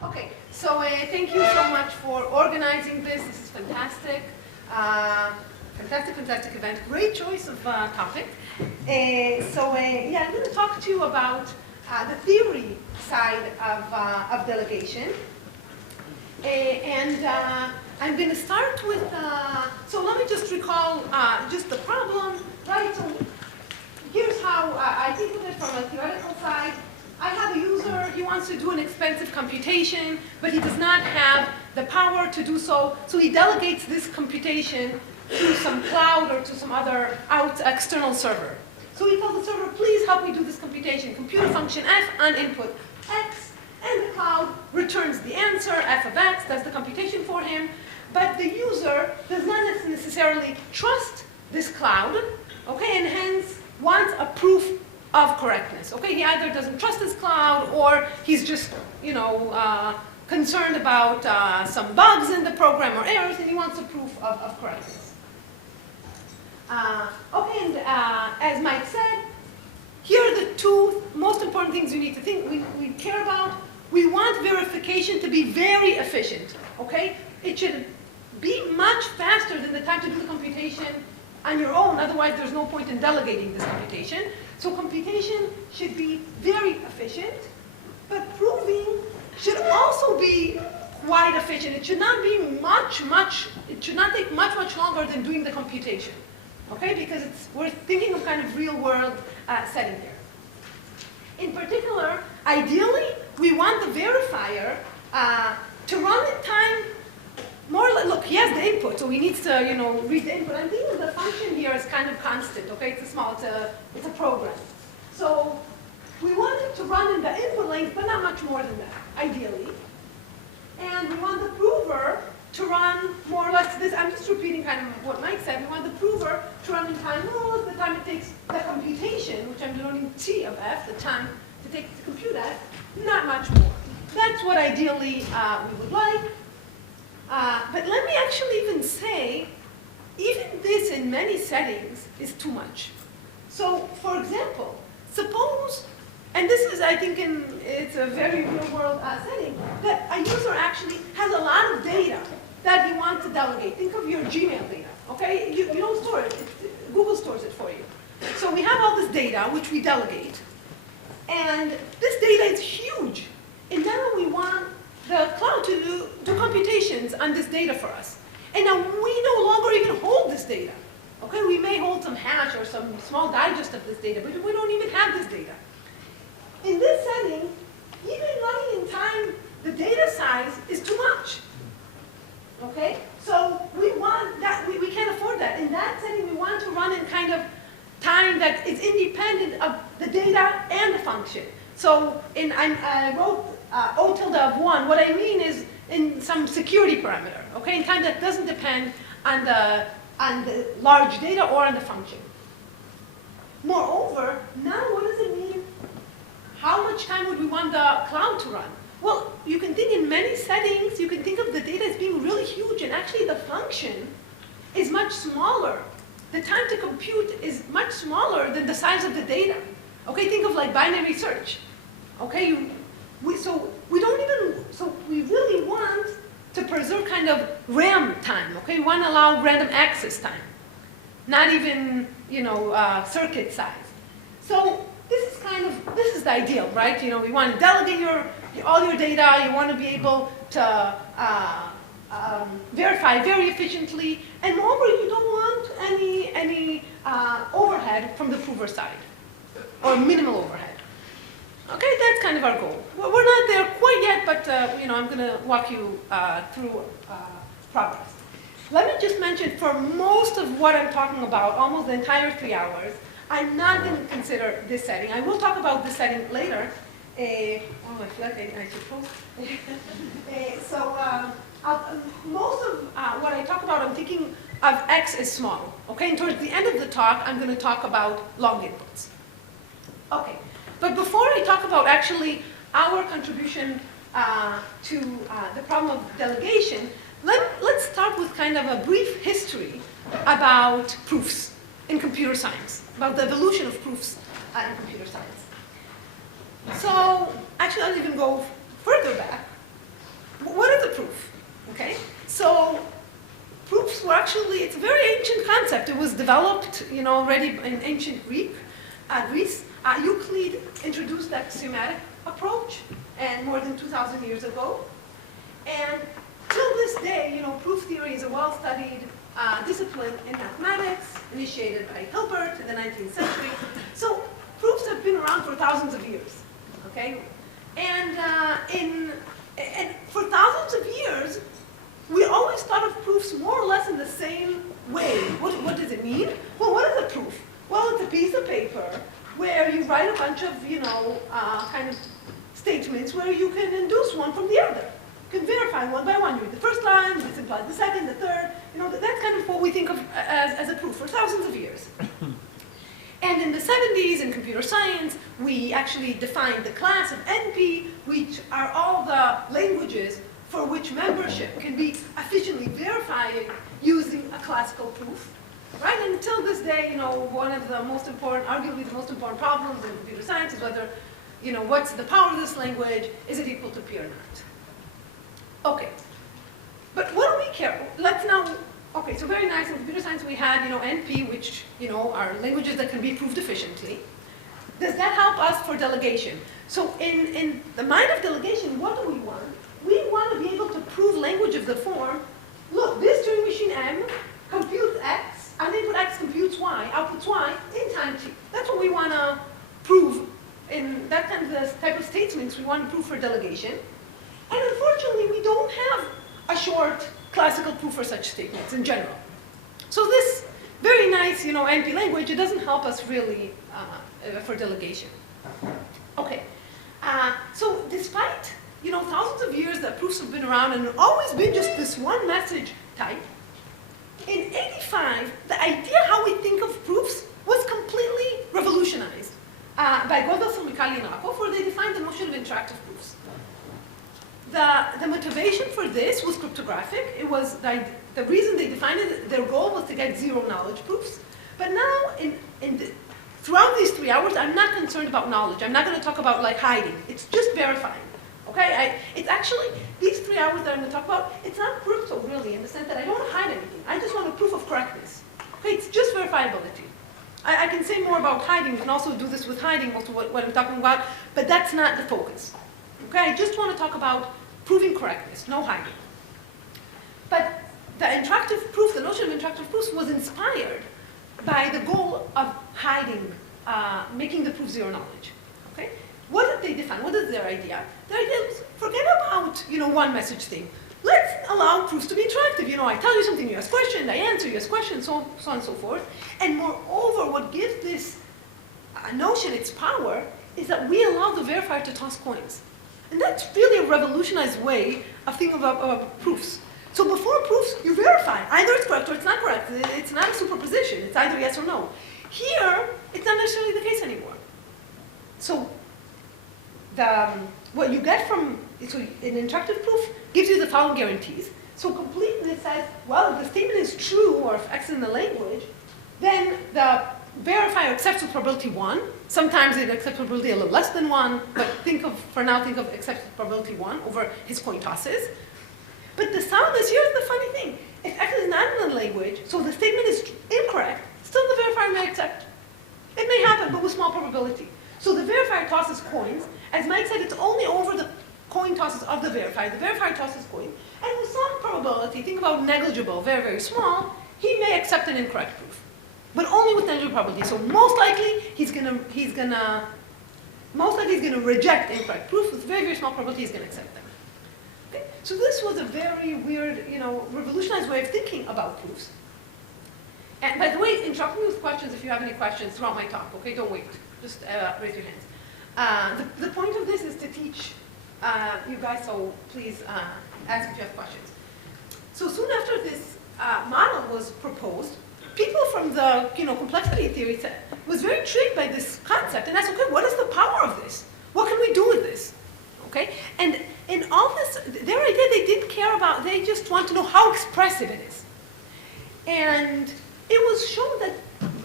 Okay, so thank you so much for organizing this. This is fantastic. Fantastic event. Great choice of topic. Yeah, I'm going to talk to you about the theory side of delegation. I'm going to start with, so let me just recall just the problem, right? So here's how I think of it from a theoretical side. I have a user, he wants to do an expensive computation, but he does not have the power to do so, so he delegates this computation to some cloud or to some other external server. So he tells the server, please help me do this computation. Compute a function f on input x, and the cloud returns the answer, f of x, does the computation for him, but the user does not necessarily trust this cloud, okay, and hence wants a proof of correctness. Okay, he either doesn't trust this cloud or he's just, concerned about some bugs in the program or errors, and he wants a proof of correctness. Okay, and as Mike said, here are the two most important things we need to think, we care about. We want verification to be very efficient, okay? It should be much faster than the time to do the computation on your own, otherwise there's no point in delegating this computation. So computation should be very efficient, but proving should also be quite efficient. It should not be it should not take much longer than doing the computation, okay? Because we're thinking of kind of real world setting here. In particular, ideally, we want the verifier to run in time more like, look, he has the input, so he needs to, read the input. I'm thinking the function here is kind of constant, okay? It's a program. So we want it to run in the input length, but not much more than that, ideally. And we want the prover to run more or less this. I'm just repeating kind of what Mike said. We want the prover to run in time more or less the time it takes the computation, which I'm denoting t of f, the time to take to compute f, not much more. That's what ideally we would like. But let me actually even say, even this in many settings is too much. So, for example, suppose, and this is, I think, it's a very real-world setting, that a user actually has a lot of data that he wants to delegate. Think of your Gmail data, okay? You don't store it. Google stores it for you. So we have all this data, which we delegate. And this data is huge. And then we want the cloud to do computations on this data for us. And now we no longer even hold this data. Okay, we may hold some hash or some small digest of this data, but we don't even have this data. In this setting, even running in time, the data size is too much. Okay, so we want that, we can't afford that. In that setting, we want to run in kind of time that is independent of the data and the function. So I wrote O tilde of 1. What I mean is in some security parameter, okay, in time that doesn't depend on the large data or on the function. Moreover, now what does it mean? How much time would we want the cloud to run? Well, you can think in many settings, you can think of the data as being really huge, and actually the function is much smaller. The time to compute is much smaller than the size of the data. Okay, think of like binary search. Okay, so we really want to preserve kind of RAM time. Okay, we want to allow random access time, not even circuit size. So this is the ideal, right? We want to delegate all your data. You want to be able to verify very efficiently, and moreover, you don't want any overhead from the prover side, or minimal overhead. Okay, that's kind of our goal. Well, we're not there quite yet, but I'm going to walk you through progress. Let me just mention, for most of what I'm talking about, almost the entire 3 hours, I'm not going to consider this setting. I will talk about this setting later. I feel like I should post. Most of what I talk about, I'm thinking of X as small. Okay, and towards the end of the talk, I'm going to talk about long inputs. Okay. But before I talk about actually our contribution to the problem of delegation, let's start with kind of a brief history about proofs in computer science, about the evolution of proofs in computer science. So actually, I'll even go further back. what is a proof? Okay, so proofs were actually, it's a very ancient concept. It was developed, already in ancient Greece. Euclid introduced the axiomatic approach, and more than 2,000 years ago. And till this day, proof theory is a well-studied discipline in mathematics, initiated by Hilbert in the 19th century. So proofs have been around for thousands of years, okay? And for thousands of years, we always thought of proofs more or less in the same way. What does it mean? Well, what is a proof? Well, it's a piece of paper where you write a bunch of, kind of statements where you can induce one from the other. You can verify one by one. You read the first line, this implies the second, the third. That's kind of what we think of as a proof for thousands of years. And in the 70s, in computer science, we actually defined the class of NP, which are all the languages for which membership can be efficiently verified using a classical proof. Right? And until this day, one of the most important, arguably the most important problems in computer science is whether, what's the power of this language? Is it equal to P or not? Okay. But what do we care? Let's now, okay, so very nice. In computer science, we had, NP, which, are languages that can be proved efficiently. Does that help us for delegation? So in the mind of delegation, what do we want? We want to be able to prove language of the form, look, this Turing machine M computes X, and input X computes Y, outputs Y in time T. That's what we want to prove in that kind of type of statements we want to prove for delegation. And unfortunately, we don't have a short classical proof for such statements in general. So this very nice, NP language, it doesn't help us really for delegation. Okay, so despite thousands of years that proofs have been around and always been just this one message type, in '85, the idea how we think of proofs was completely revolutionized by Goldwasser, Micali, and Rakov, where they defined the notion of interactive proofs. The motivation for this was cryptographic. It was the reason they defined it, their goal was to get zero knowledge proofs. But now, throughout these 3 hours, I'm not concerned about knowledge. I'm not going to talk about hiding. It's just verifying. Okay, it's actually, these 3 hours that I'm going to talk about, it's not crypto really, in the sense that I don't want to hide anything. I just want a proof of correctness. Okay, it's just verifiability. I can say more about hiding. You can also do this with hiding, most of what I'm talking about, but that's not the focus. Okay, I just want to talk about proving correctness, no hiding. But the interactive proof, the notion of interactive proofs was inspired by the goal of hiding, making the proof zero knowledge. Okay? What did they define? What is their idea? Their idea was, forget about, one message thing. Let's allow proofs to be interactive. I tell you something, you ask questions, I answer, you ask questions, so on and so forth. And moreover, what gives this notion its power is that we allow the verifier to toss coins. And that's really a revolutionized way of thinking about proofs. So before proofs, you verify. Either it's correct or it's not correct. It's not a superposition. It's either yes or no. Here, it's not necessarily the case anymore. So what you get from an interactive proof gives you the following guarantees. So completeness says, well, if the statement is true, or if X is in the language, then the verifier accepts with probability 1. Sometimes it accepts probability a little less than 1, but for now, think of accepts with probability 1 over his coin tosses. But the soundness, here's the funny thing. If X is not in the language, so the statement is incorrect, still the verifier may accept. It may happen, but with small probability. So the verifier tosses coins. As Mike said, it's only over the coin tosses of the verifier. The verifier tosses coin. And with some probability, think about negligible, very, very small, he may accept an incorrect proof. But only with negligible probability. So most likely he's gonna reject incorrect proof. With very, very small probability, he's gonna accept them. Okay? So this was a very weird, revolutionized way of thinking about proofs. And by the way, interrupt me with questions if you have any questions throughout my talk. Okay, don't wait. Just raise your hands. The point of this is to teach you guys, so please ask if you have questions. So soon after this model was proposed, people from the complexity theory was very intrigued by this concept and asked, okay, what is the power of this? What can we do with this? Okay, and in all this, their idea they didn't care about, they just want to know how expressive it is. And it was shown that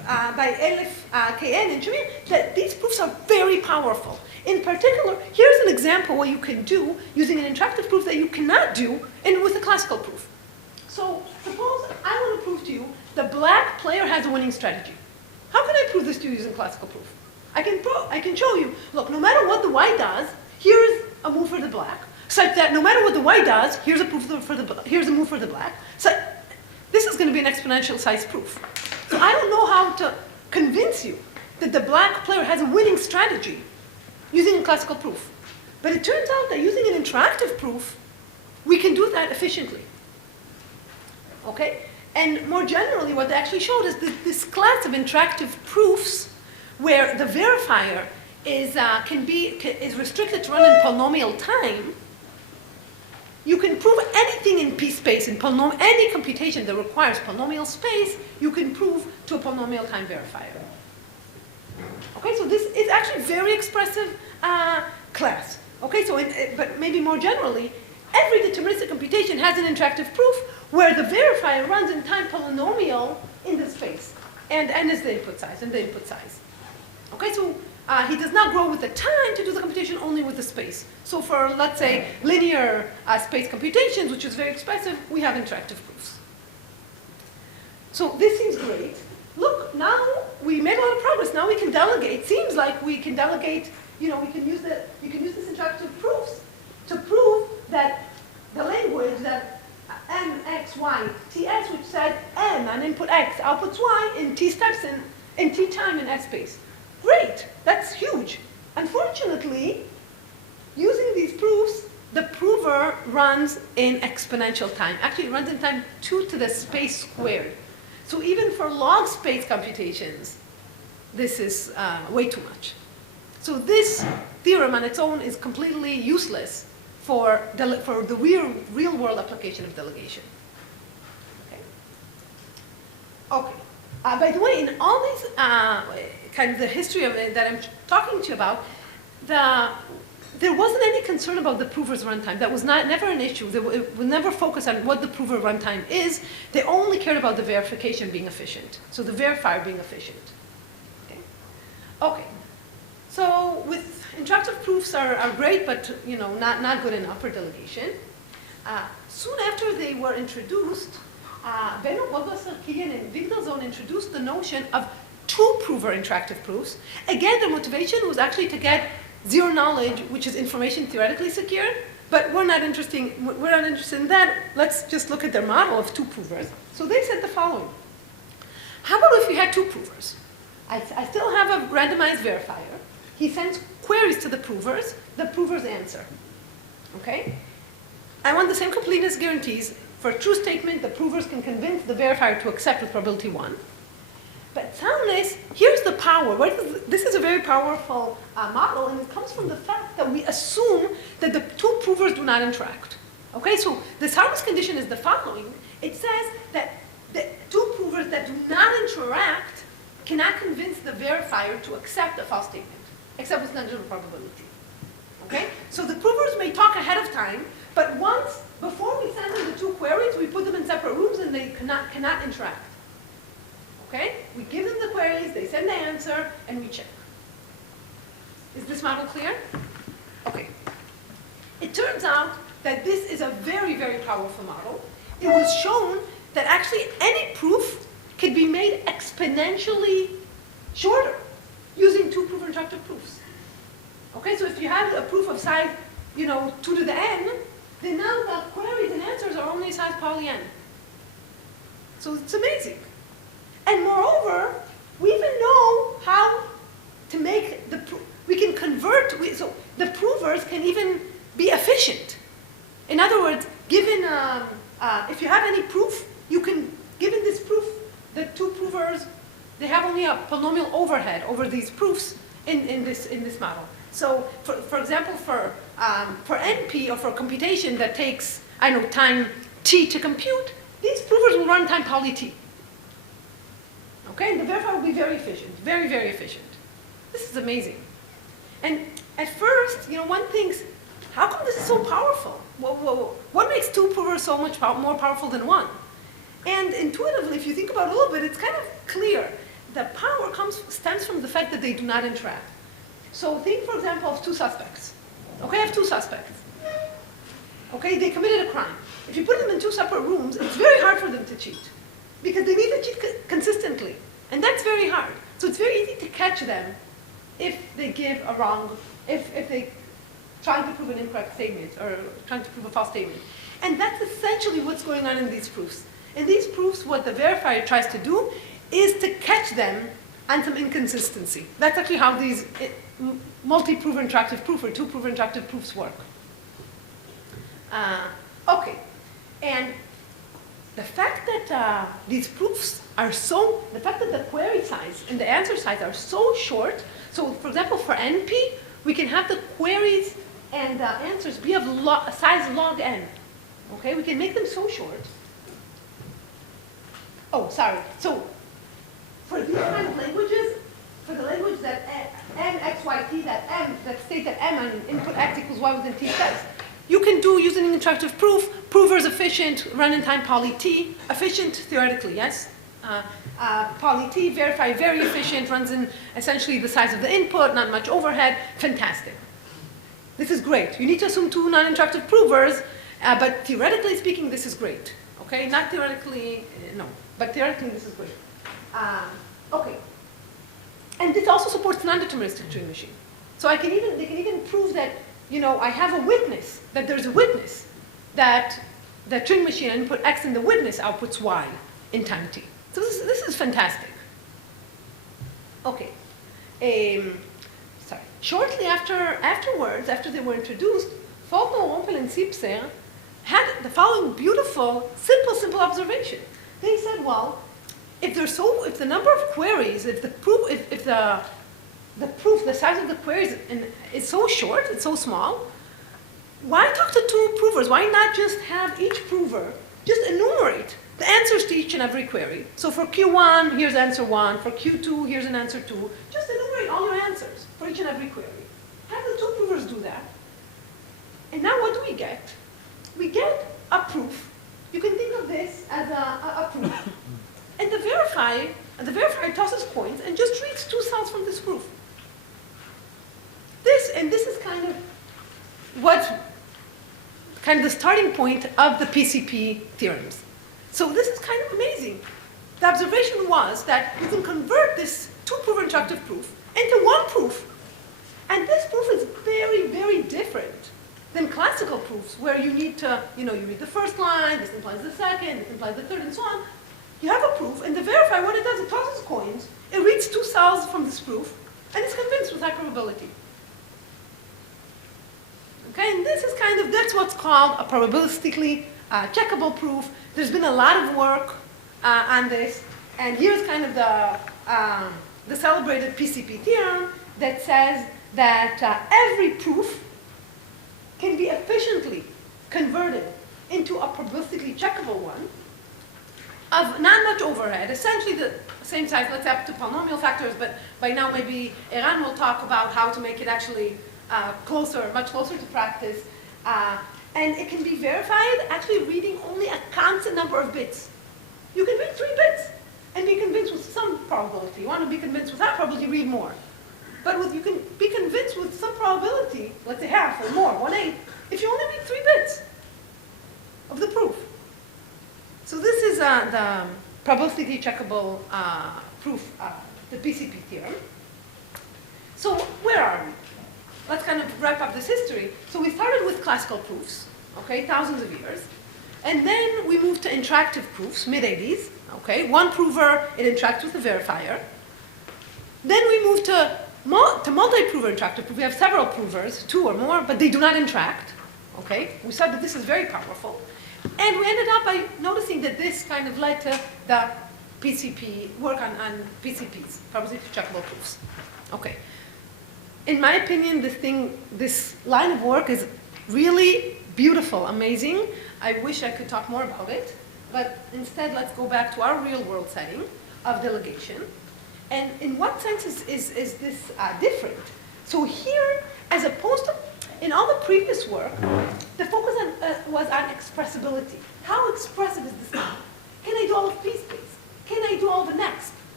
by Elif KN and Shamir, that these proofs are very powerful. In particular, here's an example what you can do using an interactive proof that you cannot do with a classical proof. So suppose I want to prove to you the black player has a winning strategy. How can I prove this to you using classical proof? I can show you, look, no matter what the white does, here's a move for the black, such that no matter what the white does, here's a move for the black. So this is going to be an exponential size proof. So I don't know how to convince you that the black player has a winning strategy using a classical proof. But it turns out that using an interactive proof, we can do that efficiently. Okay? And more generally, what they actually showed is that this class of interactive proofs where the verifier is restricted to run in polynomial time, you can prove anything in p-space, in any computation that requires polynomial space, you can prove to a polynomial time verifier. Okay, so this is actually very expressive class. Okay, so but maybe more generally, every deterministic computation has an interactive proof where the verifier runs in time polynomial in the space and is the input size and the input size. Okay, so he does not grow with the time to do the computation, only with the space. So for, let's say, linear space computations, which is very expressive, we have interactive proofs. So this seems great. Look, now we made a lot of progress. Now we can delegate. It seems like we can delegate, you know, you can use this interactive proofs to prove that the language that m, x, y, ts, which said m and input x, outputs y in t steps in t time in s space. Great, that's huge. Unfortunately, using these proofs, the prover runs in exponential time. Actually, it runs in time 2 to the space squared. So even for log space computations, this is way too much. So this theorem on its own is completely useless for the real world application of delegation. Okay. Okay. By the way, in all these kind of the history of it that I'm talking to you about, there wasn't any concern about the prover's runtime. That was never an issue. They would never focus on what the prover runtime is. They only cared about the verification being efficient. So the verifier being efficient. Okay. Okay. So with interactive proofs are great, but you know not good enough for delegation. Soon after they were introduced, Benno Bodler-Sarkisian and Victor Zone introduced the notion of two-prover interactive proofs. Again, the motivation was actually to get zero knowledge, which is information theoretically secure, but we're not interested in that. Let's just look at their model of two provers. So they said the following. How about if you had two provers? I still have a randomized verifier. He sends queries to the provers answer. Okay? I want the same completeness guarantees. For a true statement, the provers can convince the verifier to accept with probability 1. But soundness, here's the power. This is a very powerful model, and it comes from the fact that we assume that the two provers do not interact. Okay, so the soundness condition is the following. It says that the two provers that do not interact cannot convince the verifier to accept a false statement, except with negligible probability. Okay, so the provers may talk ahead of time, but before we send them the two queries, we put them in separate rooms and they cannot interact. Okay? We give them the queries, they send the answer, and we check. Is this model clear? Okay. It turns out that this is a very, very powerful model. It was shown that actually any proof could be made exponentially shorter using two-prover interactive proofs. Okay, so if you have a proof of size, 2 to the n, then now the queries and answers are only size poly n. So it's amazing. And moreover, we even know how to make we can convert, so the provers can even be efficient. In other words, given, if you have any proof, given this proof, the two provers, they have only a polynomial overhead over these proofs in this model. So for example, for NP or for computation that takes, time t to compute, these provers will run time poly t. Okay, and the verifier will be very efficient, very, very efficient. This is amazing. And at first, one thinks, how come this is so powerful? What makes two provers so much more powerful than one? And intuitively, if you think about it a little bit, it's kind of clear the power stems from the fact that they do not interact. So think, for example, of two suspects. Okay, I have two suspects. Okay, they committed a crime. If you put them in two separate rooms, it's very hard for them to cheat because they need to cheat consistently, and that's very hard. So it's very easy to catch them if they give a wrong, if they try to prove an incorrect statement or trying to prove a false statement. And that's essentially what's going on in these proofs. In these proofs, what the verifier tries to do is to catch them on some inconsistency. That's actually how these multi-proof interactive proof or two-proof interactive proofs work. Okay, and the fact that these proofs are the fact that the query size and the answer size are so short, so for example, for NP, we can have the queries and the answers be of size log n. Okay, we can make them so short. Oh, sorry. So for these kind of languages, for the language that m, x, y, t, that state that m on input x equals y within t steps, you can do using an interactive proof. Prover is efficient, run in time poly t. Efficient theoretically, yes. Poly t, verify very efficient, runs in essentially the size of the input, not much overhead. Fantastic. This is great. You need to assume two non-interactive provers, but theoretically speaking, this is great. Okay, not theoretically, no, but theoretically this is great. Okay, and this also supports non-deterministic Turing machine. So they can even prove that, you know, I have a witness, that there's a witness that the Turing machine input X and the witness outputs Y in time T. So this is fantastic. Okay. Sorry. Shortly afterwards, after they were introduced, Faulkner, Rumpel, and Sipser had the following beautiful, simple observation. They said, well, if the number of queries, if the size of the queries is so short, it's so small, why talk to two provers? Why not just have each prover just enumerate the answers to each and every query? So for Q1, here's answer 1. For Q2, here's an answer 2. Just enumerate all your answers for each and every query. Have the two provers do that. And now what do we get? We get a proof. You can think of this as a proof. And the verifier tosses coins and just reads two cells from this proof. This is kind of the starting point of the PCP theorems. So this is kind of amazing. The observation was that you can convert this two-proof interactive proof into one proof. And this proof is very, very different than classical proofs where you need to, you read the first line, this implies the second, this implies the third, and so on. You have a proof, and the verifier, what it does, it tosses coins, it reads two cells from this proof, and it's convinced with high probability. Okay, and this is that's what's called a probabilistically checkable proof. There's been a lot of work on this, and here's the celebrated PCP theorem that says that every proof can be efficiently converted into a probabilistically checkable one of not much overhead, essentially the same size, let's say up to polynomial factors, but by now maybe Eran will talk about how to make it actually much closer to practice. And it can be verified actually reading only a constant number of bits. You can read 3 bits and be convinced with some probability. You want to be convinced without probability, read more. But you can be convinced with some probability, let's say half or more, 1/8, if you only read 3 bits of the proof. So this is the probabilistically checkable proof, the PCP theorem. So where are we? Let's kind of wrap up this history. So we started with classical proofs, okay, thousands of years. And then we moved to interactive proofs, mid-80s, okay. One prover, it interacts with the verifier. Then we moved to multi-prover interactive proof. We have several provers, 2 or more, but they do not interact, okay. We said that this is very powerful. And we ended up by noticing that this kind of led to the PCP, work on PCPs, probabilistically checkable proofs. Okay. In my opinion, this line of work is really beautiful, amazing. I wish I could talk more about it, but instead let's go back to our real world setting of delegation. And in what sense is this different? So here, as opposed to in all the previous work, the focus was on expressibility. How expressive is this now? Can I do all of p-space? Can I do all the next?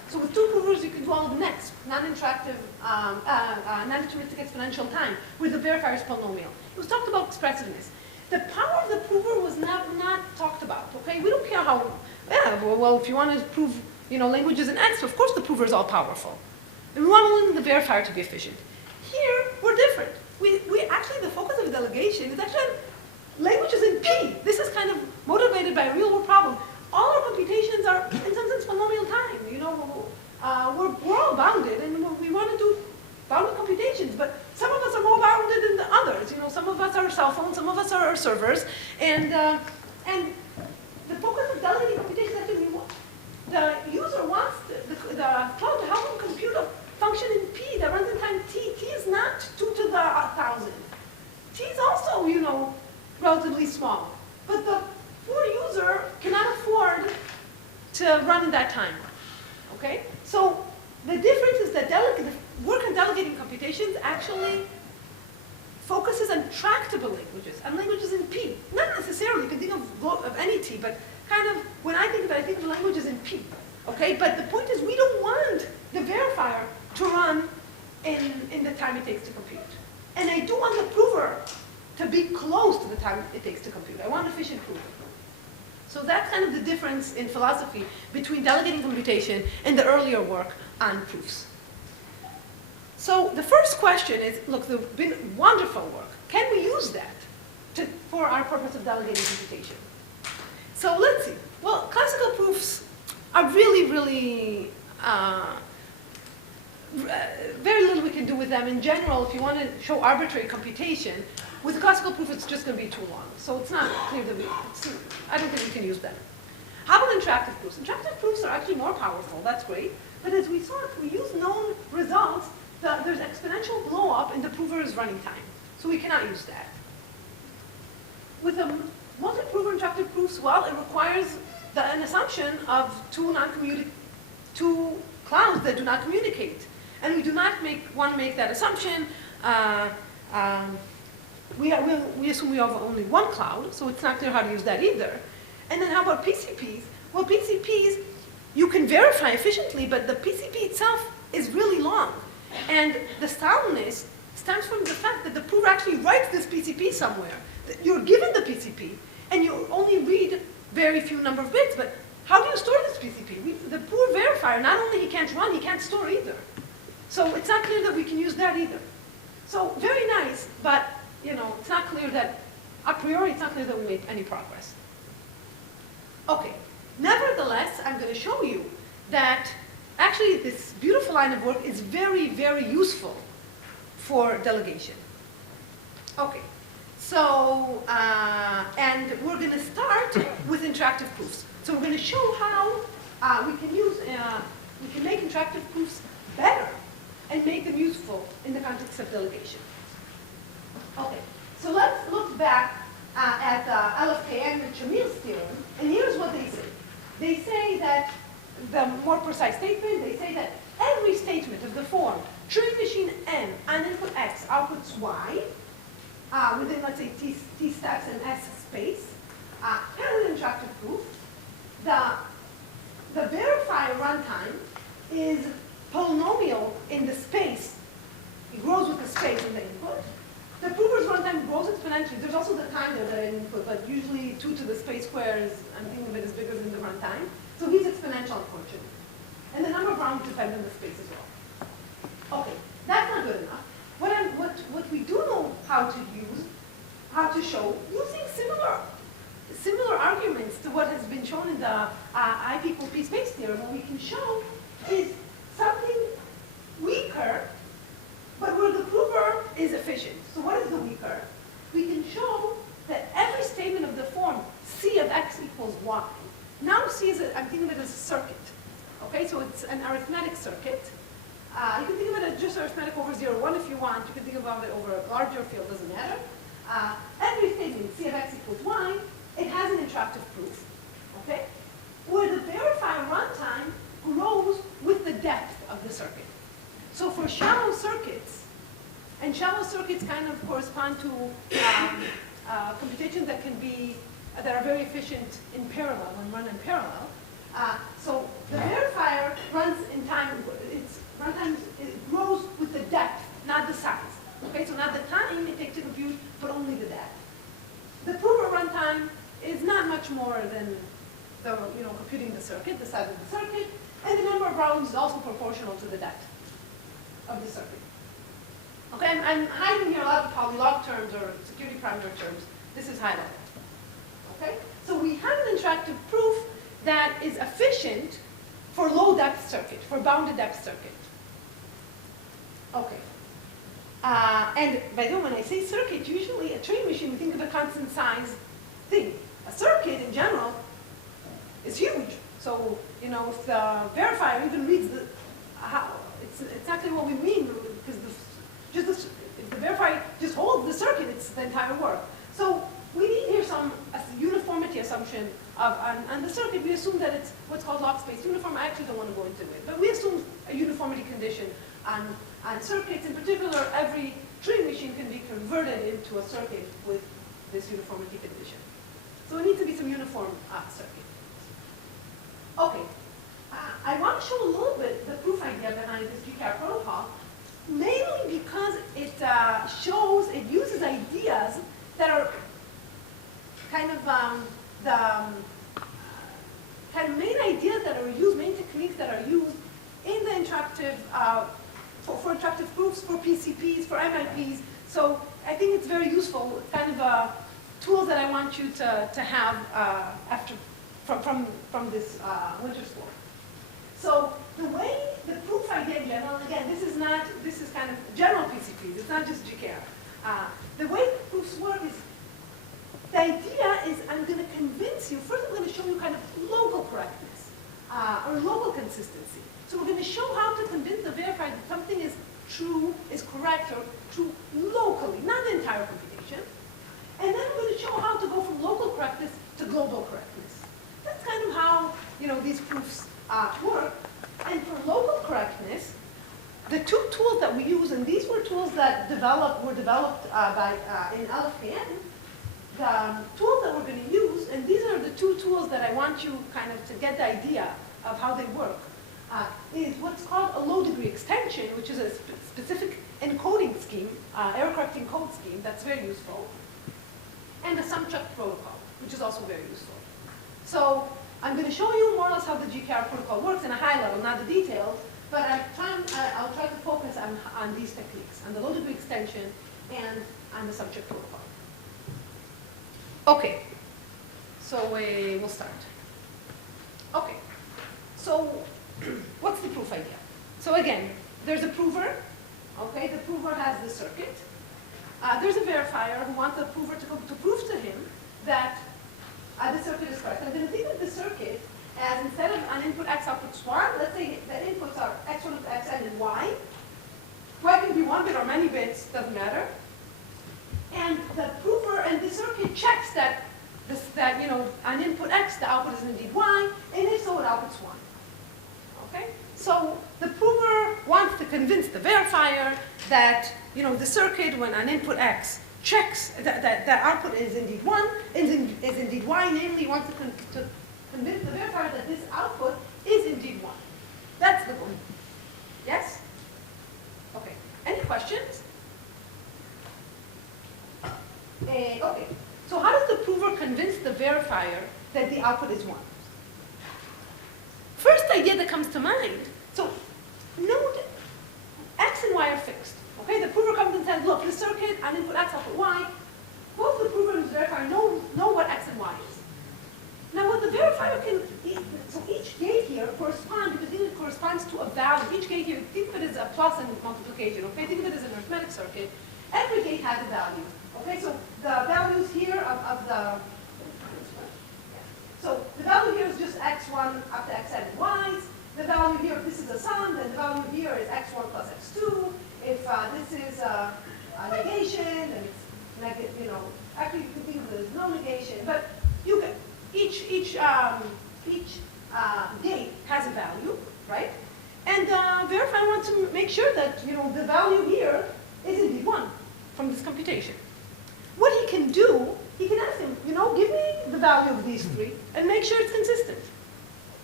So with 2 provers, you can do all of the next non-interactive, non-deterministic exponential time with the verifier is polynomial. It was talked about expressiveness. The power of the prover was not talked about, okay? We don't care how, yeah, well, if you want to prove, languages in X, of course the prover is all powerful. And we want only the verifier to be efficient. Here, we're different. We actually, the focus of delegation is actually languages in P. This is kind of motivated by a real-world problem. All our computations are, in some sense, polynomial time. We're all bounded, and we want to do bounded computations, but some of us are more bounded than the others. Some of us are cell phones, some of us are servers, and the focus of delegating computation is actually the user wants the cloud to help him compute a function in P that runs in time T. T is not 2 to the 1,000. T is also, relatively small, but the poor user cannot afford to run in that time. Okay, so the difference is that the work on delegating computations actually focuses on tractable languages, on languages in P. Not necessarily, you can think of any T, but kind of, when I think of it, I think of languages in P. Okay, but the point is we don't want the verifier to run in the time it takes to compute. And I do want the prover to be close to the time it takes to compute. I want efficient prover. So that's kind of the difference in philosophy between delegating computation and the earlier work on proofs. So the first question is, look, there's been wonderful work. Can we use that for our purpose of delegating computation? So let's see. Well, classical proofs are really, really, very little we can do with them. In general, if you want to show arbitrary computation, with a classical proof, it's just going to be too long. So it's not clear that I don't think we can use them. How about interactive proofs? Interactive proofs are actually more powerful. That's great. But as we saw, if we use known results, there's exponential blow up in the prover's running time. So we cannot use that. With a multi-prover interactive proofs, well, it requires an assumption of two clouds that do not communicate. And we do not want to make that assumption. We assume we have only one cloud, so it's not clear how to use that either. And then how about PCPs? Well, PCPs, you can verify efficiently, but the PCP itself is really long. And the slowness stems from the fact that the prover actually writes this PCP somewhere. You're given the PCP, and you only read very few number of bits, but how do you store this PCP? The poor verifier, not only he can't run, he can't store either. So it's not clear that we can use that either. So very nice, but it's not clear that, a priori, it's not clear that we made any progress. Okay, nevertheless, I'm going to show you that actually this beautiful line of work is very, very useful for delegation. Okay, so, and we're going to start with interactive proofs. So we're going to show how we can make interactive proofs better and make them useful in the context of delegation. Okay, so let's look back at LFKN and Chamil's theorem, and here's what they say. They say that, the more precise statement, they say that every statement of the form Turing machine n on input x outputs y, within, let's say, t steps and s space, has an interactive proof. The verifier runtime is polynomial in the space. It grows with the space in the input. The prover's runtime grows exponentially. There's also the time there that I didn't put, but usually 2 to the space square is, I'm thinking of it as bigger than the runtime. So he's exponential, unfortunately. And the number of rounds depends on the space as well. Okay, that's not good enough. What we do know how to show, using similar arguments to what has been shown in the IP equals P space theorem, what we can show is something weaker, but where the prover is efficient. So what is the weaker? We can show that every statement of the form C of x equals y. Now C is, I'm thinking of it as a circuit. Okay, so it's an arithmetic circuit. You can think of it as just arithmetic over 0, 1 if you want. You can think about it over a larger field, doesn't matter. Every statement C of x equals y, it has an interactive proof. Okay? Where the verifier runtime grows with the depth of the circuit. So for shallow circuits, and shallow circuits kind of correspond to computations that are very efficient in parallel, when run in parallel. So the verifier runs in time, its runtime grows with the depth, not the size. Okay, so not the time it takes to compute, but only the depth. The prover runtime is not much more than the, computing the circuit, the size of the circuit, and the number of rounds is also proportional to the depth of the circuit. Okay, I'm hiding here a lot of polylog terms or security parameter terms. This is high level. Okay, so we have an interactive proof that is efficient for low depth circuit, for bounded depth circuit. Okay. And by the way, when I say circuit, usually a Turing machine, we think of a constant size thing. A circuit in general is huge. So, if the verifier even reads it's exactly what we mean, because if the verifier just holds the circuit, it's the entire work. So we need here some uniformity assumption on the circuit. We assume that it's what's called log space uniform. I actually don't want to go into it, but we assume a uniformity condition on circuits. In particular, every Turing machine can be converted into a circuit with this uniformity condition. So it needs to be some uniform circuit. Okay, I want to show a little bit the proof idea behind this GKR protocol, mainly because it uses ideas that are kind of main ideas that are used, main techniques that are used in the interactive, for interactive proofs, for PCPs, for MLPs. So I think it's very useful. It's kind of a tool that I want you to have from this winter school. So the way the proof idea in general, again, this is kind of general PCPs. It's not just GKR. The way proofs work is, the idea is I'm going to convince you, first I'm going to show you kind of local correctness or local consistency. So we're going to show how to convince the verifier that something is true, is correct, or true locally, not the entire computation. And then we're going to show how to go from local correctness to global correctness. That's kind of how these proofs work. And for local correctness, the two tools that we use, and these were tools that were developed in LFN, the tools that we're going to use, and these are the two tools that I want you kind of to get the idea of how they work, is what's called a low degree extension, which is a specific encoding scheme, error correcting code scheme that's very useful, and a sum check protocol, which is also very useful. So I'm going to show you more or less how the GKR protocol works in a high level, not the details, but I'll try to focus on these techniques, on the low degree extension and on the sum check protocol. Okay, so we'll start. Okay, so what's the proof idea? So again, there's a prover. Okay, the prover has the circuit. There's a verifier who wants the prover to prove to him that the circuit is correct. I'm going to think of the circuit as, instead of an input x, outputs y, let's say the inputs are x1 of x and y. Y can be 1 bit or many bits, doesn't matter. And the prover and the circuit checks that on input x, the output is indeed y, and if so, it outputs 1. Okay? So the prover wants to convince the verifier that the circuit, when on input x checks that the output is indeed 1, is indeed y, namely, he wants to convince the verifier that this output is indeed 1. That's the goal. Yes? Okay. Any questions? Okay, so how does the prover convince the verifier that the output is 1? First idea that comes to mind, so note x and y are fixed. Okay, the prover comes and says, look, the circuit on input x, output y, both the prover and the verifier know what x and y is. Now what the verifier can, so each gate here corresponds, because it corresponds to a value. Each gate here, think of it as a plus and multiplication, okay? Think of it as an arithmetic circuit. Every gate has a value. Okay, so the values here of the, so the value here is just x1 up to xn and y's. The value here, if this is a sum, then the value here is x1 plus x2. If this is a negation, then it's negative, actually you can think of it as no negation, but you can, each gate has a value, right? And the verifier wants to make sure that, the value here is indeed 1 from this computation. What he can do, he can ask him, give me the value of these three and make sure it's consistent.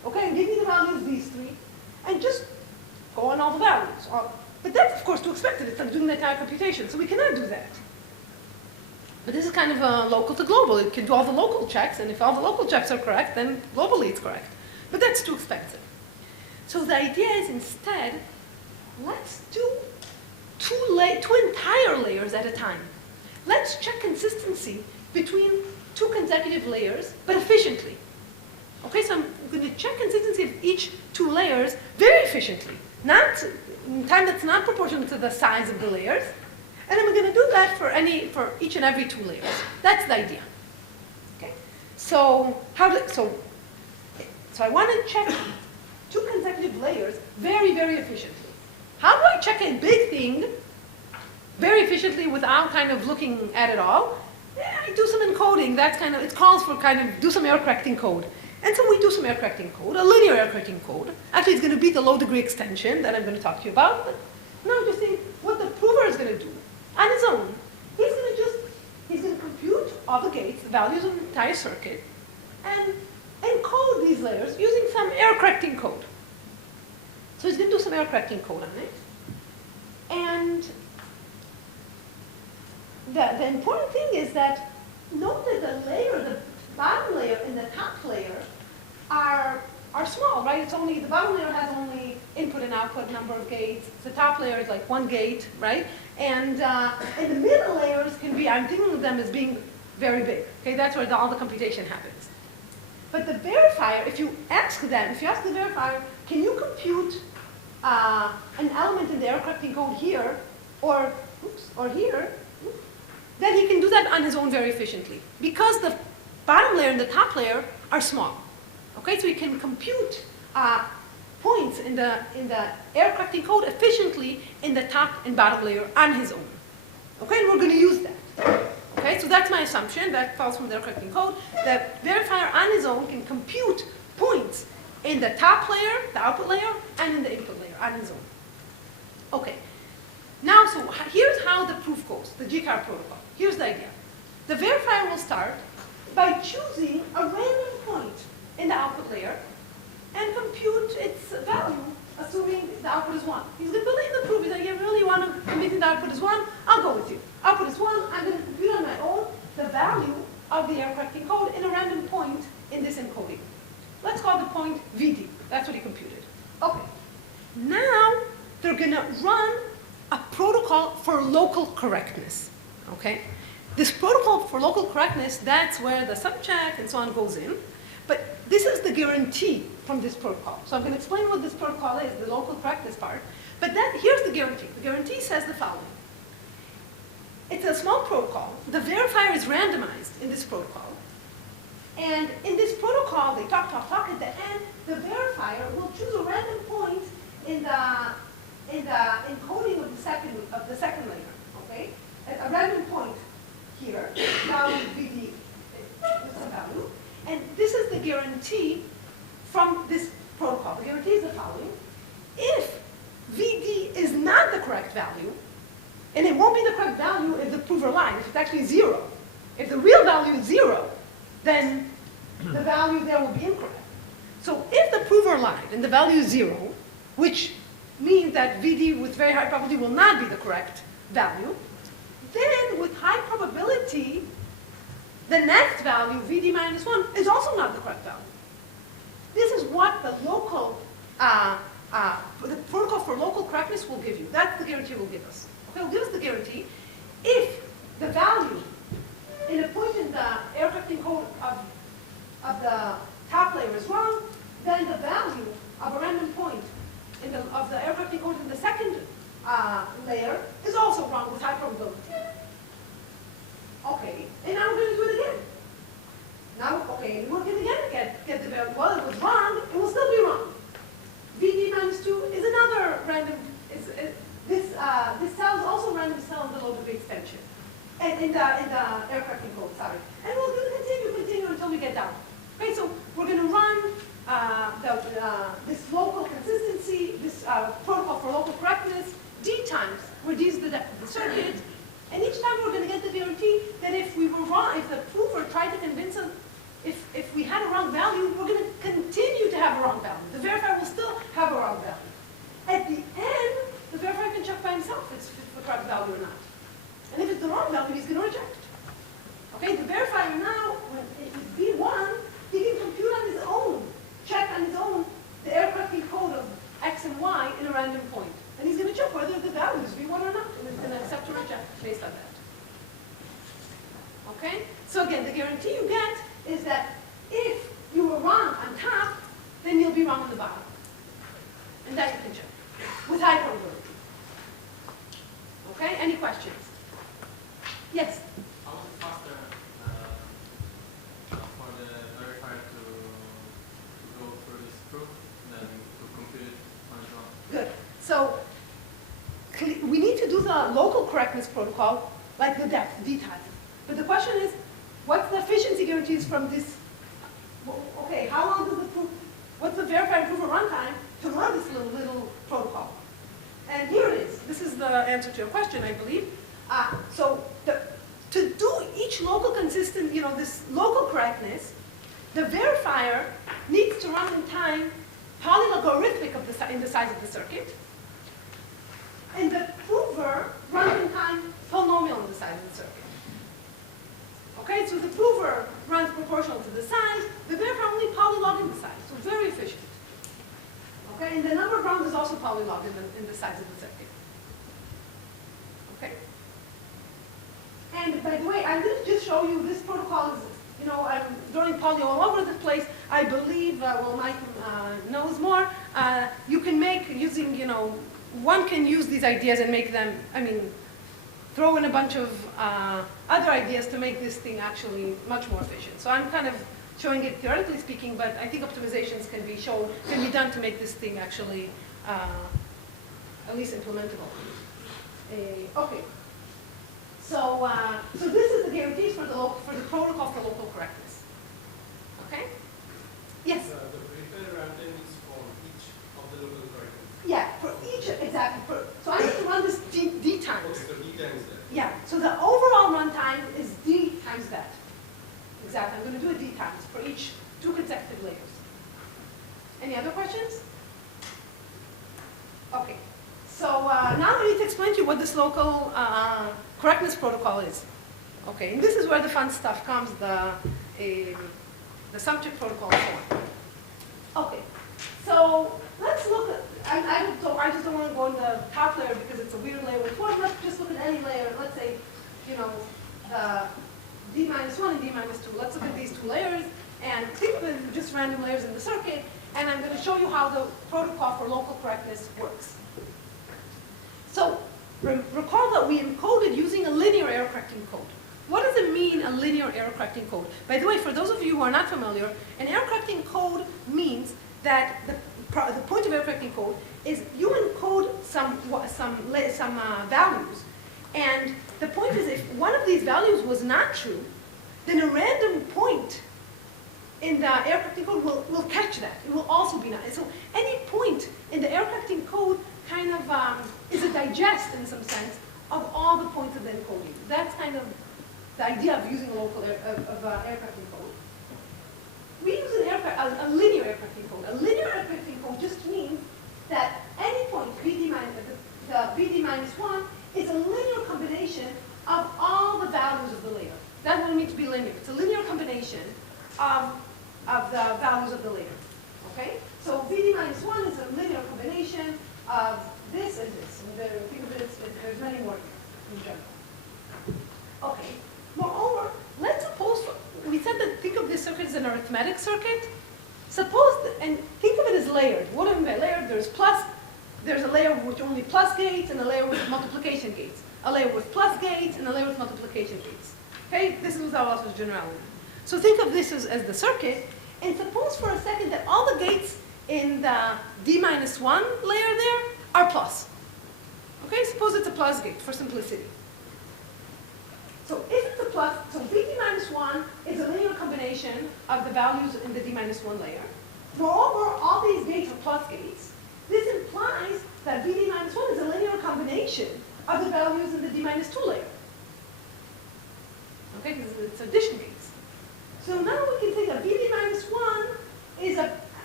Okay, and give me the values of these three, and just go on all the values. But that's, of course, too expected. It's like doing the entire computation, so we cannot do that. But this is kind of local to global. It can do all the local checks, and if all the local checks are correct, then globally it's correct. But that's too expensive. So the idea is instead, let's do two entire layers at a time. Let's check consistency between two consecutive layers, but efficiently. Okay, so I'm going to check consistency of each two layers very efficiently, not in time that's not proportional to the size of the layers. And I'm going to do that for each and every two layers. That's the idea. Okay, so so I want to check two consecutive layers very, very efficiently. How do I check a big thing very efficiently without kind of looking at it all? I do some encoding. That's kind of, it calls for kind of do some error correcting code. And so we do some error correcting code, a linear error correcting code. Actually, it's going to be the low degree extension that I'm going to talk to you about. But now just think what the prover is going to do on his own. He's going to compute all the gates, the values of the entire circuit, and encode these layers using some error correcting code. So he's going to do some error correcting code on it. And the important thing is that note that the bottom layer and the top layer are small, right? It's only, the bottom layer has only input and output number of gates. The top layer is like one gate, right? And the middle layers can be, I'm thinking of them as being very big. Okay, that's where all the computation happens. But the verifier, if you ask the verifier, can you compute an element in the error correcting code here, or here, then he can do that on his own very efficiently. Because the bottom layer and the top layer are small. Okay, so he can compute points in the error correcting code efficiently in the top and bottom layer on his own. Okay, and we're going to use that. Okay, so that's my assumption. That follows from the error correcting code. The verifier on his own can compute points in the top layer, the output layer, and in the input layer on his own. Okay, now so here's how the proof goes, the GCAR protocol. Here's the idea. The verifier will start by choosing a random point in the output layer and compute its value, assuming the output is 1. He's going to believe the proof. He's like, you really want to compute the output is 1? I'll go with you. Output is 1. I'm going to compute on my own the value of the error correcting code in a random point in this encoding. Let's call the point VD. That's what he computed. Okay. Now they're going to run a protocol for local correctness. Okay? This protocol for local correctness, that's where the subcheck and so on goes in. But this is the guarantee from this protocol. So I'm going to explain what this protocol is, the local correctness part. But here's the guarantee. The guarantee says the following. It's a small protocol. The verifier is randomized in this protocol. And in this protocol, they talk. At the end, the verifier will choose a random point in the encoding of the second layer. Okay, a random point here, value VD is a value, and this is the guarantee from this protocol. The guarantee is the following: if VD is not the correct value, and it won't be the correct value if the prover lied, if it's actually 0. If the real value is 0, then the value there will be incorrect. So if the prover lied and the value is 0, which means that VD with very high probability will not be the correct value, then with high probability, the next value, VD minus 1, is also not the correct value. This is what the local, the protocol for local correctness will give you. That's the guarantee it will give us. Okay, it will give us the guarantee if the value in a point in the error correcting code of the top layer is wrong, then the value of a random point of the error correcting code in the second layer is also wrong with high probability. Okay, and now we're going to do it again. Now, okay, we're going to get the value. Well, it was wrong, it will still be wrong. VD minus 2 is another random, this cell is also a random cell in the low degree extension. And in the error correcting code, sorry. And we're going to continue until we get down. Okay, so we're going to run this local consistency, this protocol for local correctness, D times, where D is the depth of the circuit. And each time we're going to get the guarantee that if we were wrong, if the prover tried to convince us, if we had a wrong value, we're going to continue to have a wrong value. The verifier will still have a wrong value. At the end, the verifier can check by himself if it's the correct value or not. And if it's the wrong value, he's going to reject it. Okay, the verifier now, when it is B1, he can compute on his own, check on his own the error correcting code of X and Y in a random point. And he's going to check whether the value is B1 or not, and he's going to accept or reject based on that. Okay? So again, the guarantee you get is that if you were wrong on top, then you'll be wrong on the bottom. And that you can check with high probability. Okay? Any questions? Yes? How is it faster for the verifier to go through this proof than to compute it on its own? Good. So we need to do the local correctness protocol like the depth, D type. But the question is, what's the efficiency guarantees from this? Okay, how long does the proof, what's the verifier proof of runtime to run this little protocol? And here it is. This is the answer to your question, I believe. To do each local consistent, this local correctness, the verifier needs to run in time polylogarithmic in the size of the circuit, and the prover runs in time polynomial in the size of the circuit. Okay, so the prover runs proportional to the size, the verifier only polylog in the size, so very efficient. Okay, and the number of rounds is also polylog in the size of the circuit. Okay. And by the way, I'm going to just show you this protocol is, I'm throwing poly all over the place. I believe, well, Mike knows more. You can make using, one can use these ideas and make them, throw in a bunch of other ideas to make this thing actually much more efficient. So I'm kind of showing it theoretically speaking, but I think optimizations can be done to make this thing actually at least implementable. Okay. So this is the guarantees for the protocol for local correctness. Okay? Yes? The verifier runtime is for each of the local correctness. Yeah, for each, exactly. So I need to run this D times. Okay, so D times that. Yeah, so the overall runtime is D times that. Exactly, I'm going to do a D times for each 2 consecutive layers. Any other questions? Okay, so now I need to explain to you what this local correctness protocol is. Okay, and this is where the fun stuff comes, the subject protocol form. Okay, so let's look at, I just don't want to go in the top layer because it's a weird layer with one. Let's just look at any layer. Let's say, the D-1 and D-2. Let's look at these 2 layers and think of it as just random layers in the circuit. And I'm going to show you how the protocol for local correctness works. So recall that we encoded using a linear error correcting code. What does it mean, a linear error correcting code? By the way, for those of you who are not familiar, an error correcting code means that the point of error correcting code is you encode some values, and the point is if one of these values was not true, then a random point in the error correcting code will catch that. It will also be not. So any point in the error correcting code kind of is a digest in some sense of all the points of the encoding. That's kind of the idea of using a local error correcting code. We use a linear error correcting code. A linear error correcting code just means that any point, the BD-1, is a linear combination of all the values of the layer. That wouldn't mean to be linear. It's a linear combination of the values of the layer. Okay? So BD-1 is a linear combination of this and this. And think of it, there's many more in general. Okay. Moreover, let's suppose, we said that think of this circuit as an arithmetic circuit. Suppose, and think of it as layered. What do I mean by layered? There's a layer with only plus gates and a layer with multiplication gates. A layer with plus gates and a layer with multiplication gates. Okay, this is our Gauss's generality. So think of this as the circuit, and suppose for a second that all the gates in the D-1 layer there are plus. Okay, suppose it's a plus gate for simplicity. So if it's a plus, so BD-1 is a linear combination of the values in the D-1 layer. Moreover, all these gates are plus gates. This implies that BD-1 is a linear combination of the values in the D-2 layer. Okay, because it's addition gates. So now we can think that BD-1 is a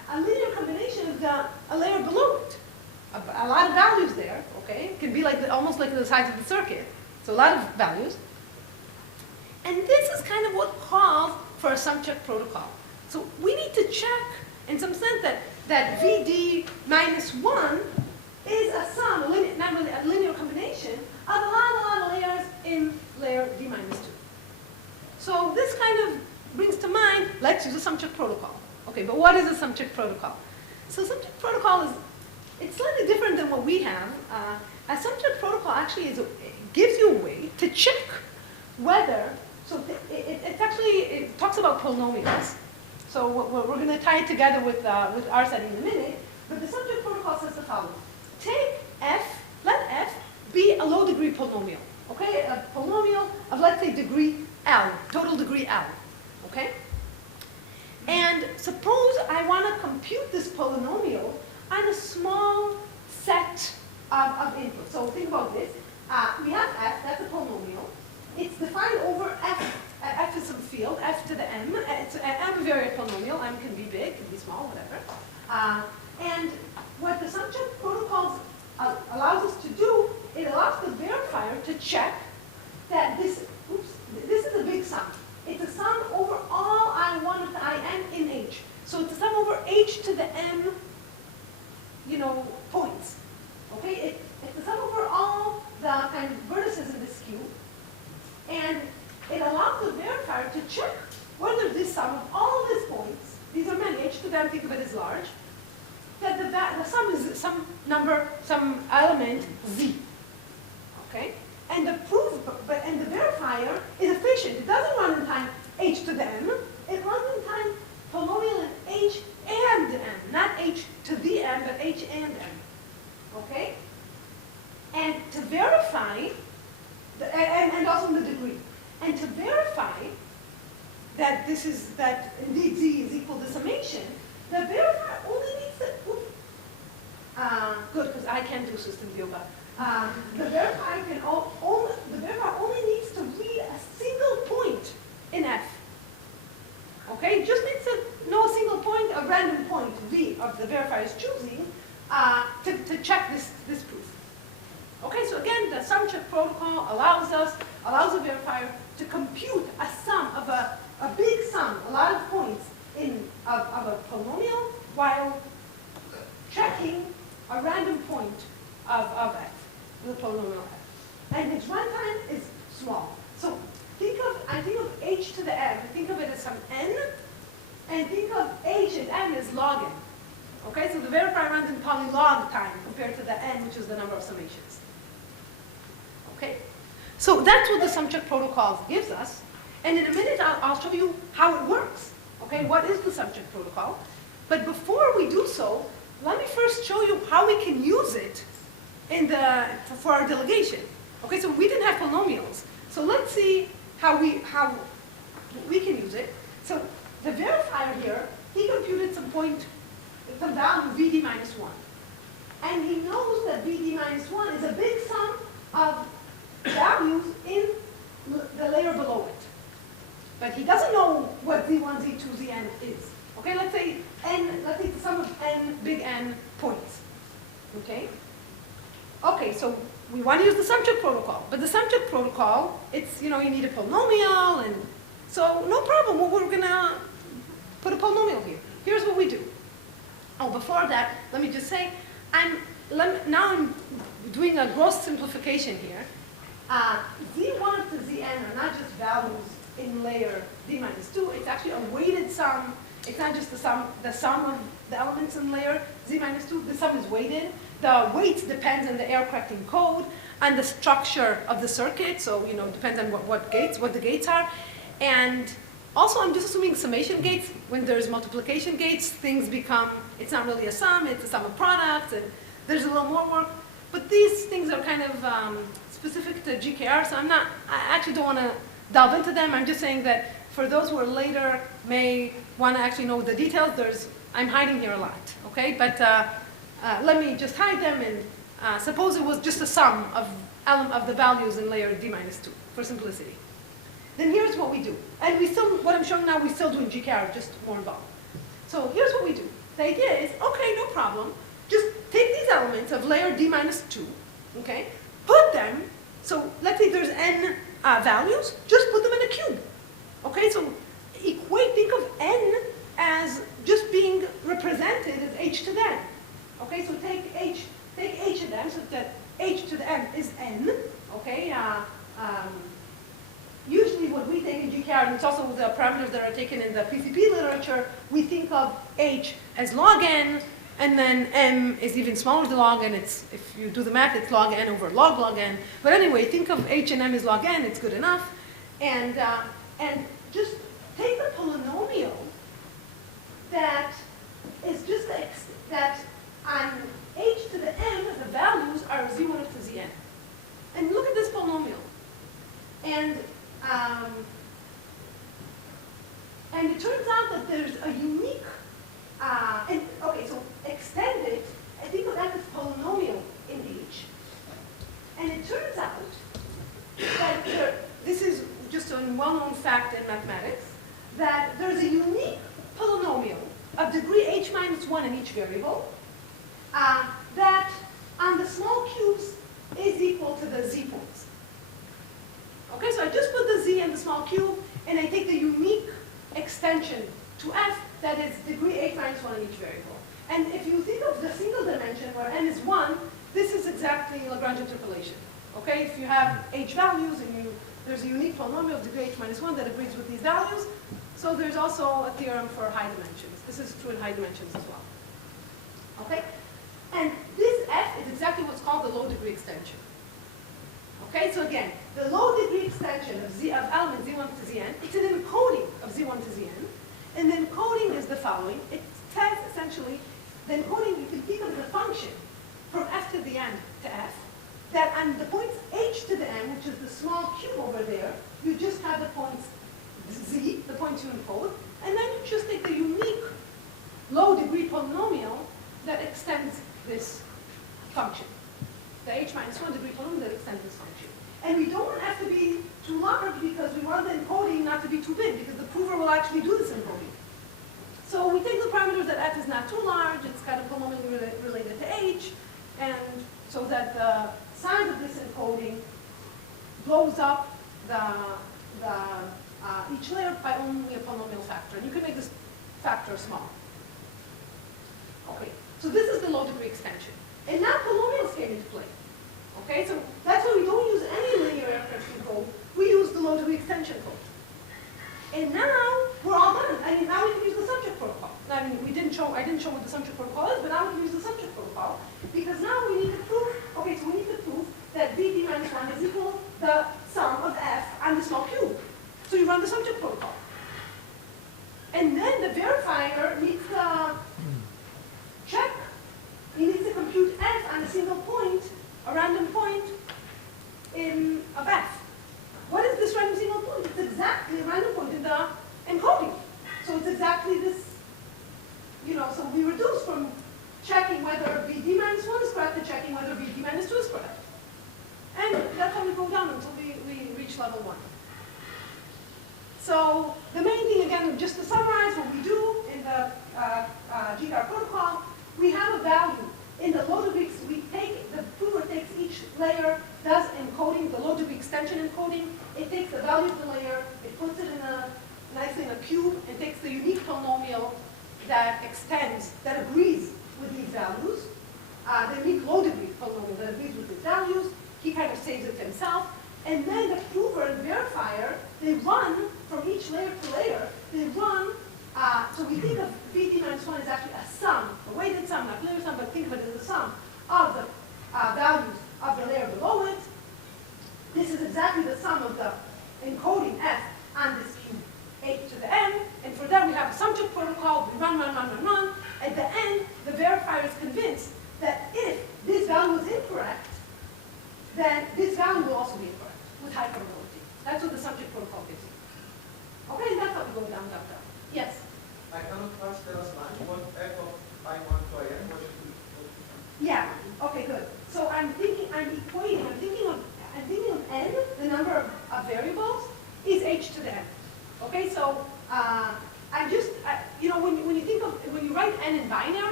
A linear combination is a layer below it. A lot of values there, okay? It can be like almost like the size of the circuit. So a lot of values. And this is kind of what calls for a sum check protocol. So we need to check, in some sense, that VD minus 1 is a sum, not really a linear combination, of a lot of layers in layer D minus 2. So this kind of brings to mind, let's use a sum check protocol. Okay, but what is a sum check protocol? So sum check protocol is, it's slightly different than what we have. A sum check protocol actually it gives you a way to check whether, so it talks about polynomials. So we're going to tie it together with our setting in a minute, but the sum check protocol says the following. Take f, let f be a low degree polynomial, okay? A polynomial of, let's say, degree L, total degree L, okay? And suppose I want to compute this polynomial on a small set of inputs. So think about this. We have f, that's a polynomial. It's defined over f. F is some field, f to the m. It's an ambivariate polynomial. M can be big, can be small, whatever. And what the sum check protocol allows us to do, it allows the verifier to check that this is a big sum. It's a sum over all I1 of the In in H. So it's a sum over H to the m, points. Okay, it's a sum over all the kind of vertices in this cube. And it allows the verifier to check whether this sum of all these points, these are many, H to the m, think of it as large, that the sum is some number, some element z. Okay? And the proof, and the verifier is efficient. It doesn't run in time H to the m. It runs in time polynomial in H and m. Not H to the m, but H and m. Okay? And to verify, and also in the degree. And to verify that that indeed z is equal to summation, the verifier only needs to, good, because I can't do systems yoga. The verifier only needs to read a single point in F. Okay, just needs to know a single point, a random point V of the verifier is choosing to check this proof. Okay, so again, the sum check protocol allows the verifier to compute a sum of a big sum, a lot of points of a polynomial while checking a random point of F, the polynomial F. And its runtime is small. So I think of H to the m, think of it as some n, and think of H and m as log n. Okay, so the verifier runs in polylog time compared to the n, which is the number of summations. Okay, so that's what the sum check protocol gives us. And in a minute, I'll show you how it works. Okay, what is the sum check protocol? But before we do so, let me first show you how we can use it for our delegation. Okay, so we didn't have polynomials. So let's see how we can use it. So the verifier here, he computed some value VD minus 1. And he knows that VD minus 1 is a big sum of values in the layer below it. But he doesn't know what Z1, Z2, Zn is. Okay, let's say the sum of n, big N points. Okay? Okay, so we want to use the sum check protocol. But the sum check protocol, it's, you need a polynomial, and so no problem. We're going to put a polynomial here. Here's what we do. Oh, before that, let me just say, now I'm doing a gross simplification here. Z1 to Zn are not just values in layer D minus 2. It's actually a weighted sum. It's not just the sum of the elements in layer Z minus 2. The sum is weighted. The weights depends on the error correcting code and the structure of the circuit. So, it depends on what the gates are. And also, I'm just assuming summation gates. When there's multiplication gates, things become, it's not really a sum, it's a sum of products, and there's a little more work. But these things are kind of specific to GKR, so I actually don't want to delve into them. I'm just saying that for those who are later may want to actually know the details, I'm hiding here a lot, okay? But let me just hide them, and suppose it was just a sum of the values in layer D minus 2 for simplicity. Then here's what we do. And what I'm showing now, we still do in GKR, just more involved. So here's what we do. the idea is, okay, no problem. Just take these elements of layer d minus 2, okay? Put them, so let's say there's n values, just put them in a cube. Okay, so think of n as just being represented as h to the n. Okay, so take h to the n, so that h to the n is n. Okay, usually what we think in GKR, and it's also the parameters that are taken in the PCP literature, we think of h as log n, and then m is even smaller than log n. It's, if you do the math, it's log n over log n. But anyway, think of h and m as log n, it's good enough. And just take the polynomial that is just that on h to the n, the values are z1 up to zn. And look at this polynomial. And it turns out that there's a unique, okay, so extend it, I think of that as polynomial in H. And it turns out that this is just a well-known fact in mathematics, that there's a unique polynomial of degree h minus 1 in each variable that on the small cubes is equal to the z points. Okay, so I just put the z in the small cube, and I take the unique extension to f that is degree h minus 1 in each variable. And if you think of the single dimension where n is 1, this is exactly Lagrange interpolation. Okay, if you have h values and there's a unique polynomial of degree h minus 1 that agrees with these values, so there's also a theorem for high dimensions. This is true in high dimensions as well. Okay, and this f is exactly what's called the low degree extension. Okay, so again, the low degree extension of element z1 to zn, it's an encoding of z1 to zn, and the encoding is the following. It says essentially, the encoding, you can think of the function from f to the n to f, that on the points h to the n, which is the small cube over there, you just have the points z, the points you encode, and then you just take the unique low degree polynomial that extends this function. The h minus 1 degree polynomial that extends this function. And we don't have to be too large because we want the encoding not to be too big, because the prover will actually do this encoding. So we take the parameters that f is not too large, it's got a polynomial related to h, and so that the size of this encoding blows up each layer by only a polynomial factor. And you can make this factor small. Okay, so this is the low degree extension. And now polynomials came into play. Okay, so that's why we don't use any linear encryption code. We use the low degree extension code. And now we're all done. I mean, now we can use the subject protocol. I mean, I didn't show what the subject protocol is, but now we can use the subject protocol because now we need to prove. Okay, so we need to prove that vd minus 1 is equal to the sum of f and the small cube. So you run the subject protocol. And then the verifier needs to check. He needs to compute f on a single point, a random point of f. What is this random single point? It's exactly a random point in the encoding. So it's exactly this, so we reduce from checking whether vd minus 1 is correct to checking whether vd minus 2 is correct. And that's how we go down until we reach level 1. So the main thing, again, just to summarize what we do in the GCAR protocol, we have a value in the low degree. The prover takes each layer, does encoding, the low degree extension encoding. It takes the value of the layer, it puts it nicely in a cube, and takes the unique polynomial that extends, that agrees with these values. The unique low degree polynomial that agrees with these values. He kind of saves it to himself. And then the prover and verifier, they run from each layer to layer. They run, so we think of vd minus 1 as actually a sum, a weighted sum, not linear sum, but think of it as a sum of the values of the layer below it. This is exactly the sum of the encoding f on this cube, h to the n. And for that, we have a subject protocol. We run. At the end, the verifier is convinced that if this value is incorrect, then this value will also be incorrect with high probability. That's what the subject protocol gives you. Okay, that's how we go down. Yes? I cannot trust the last line. What f of I1 to IN, what should we do? Yeah, okay, good. So I'm thinking of n, the number of variables, is h to the n. Okay, so when you write n in binary,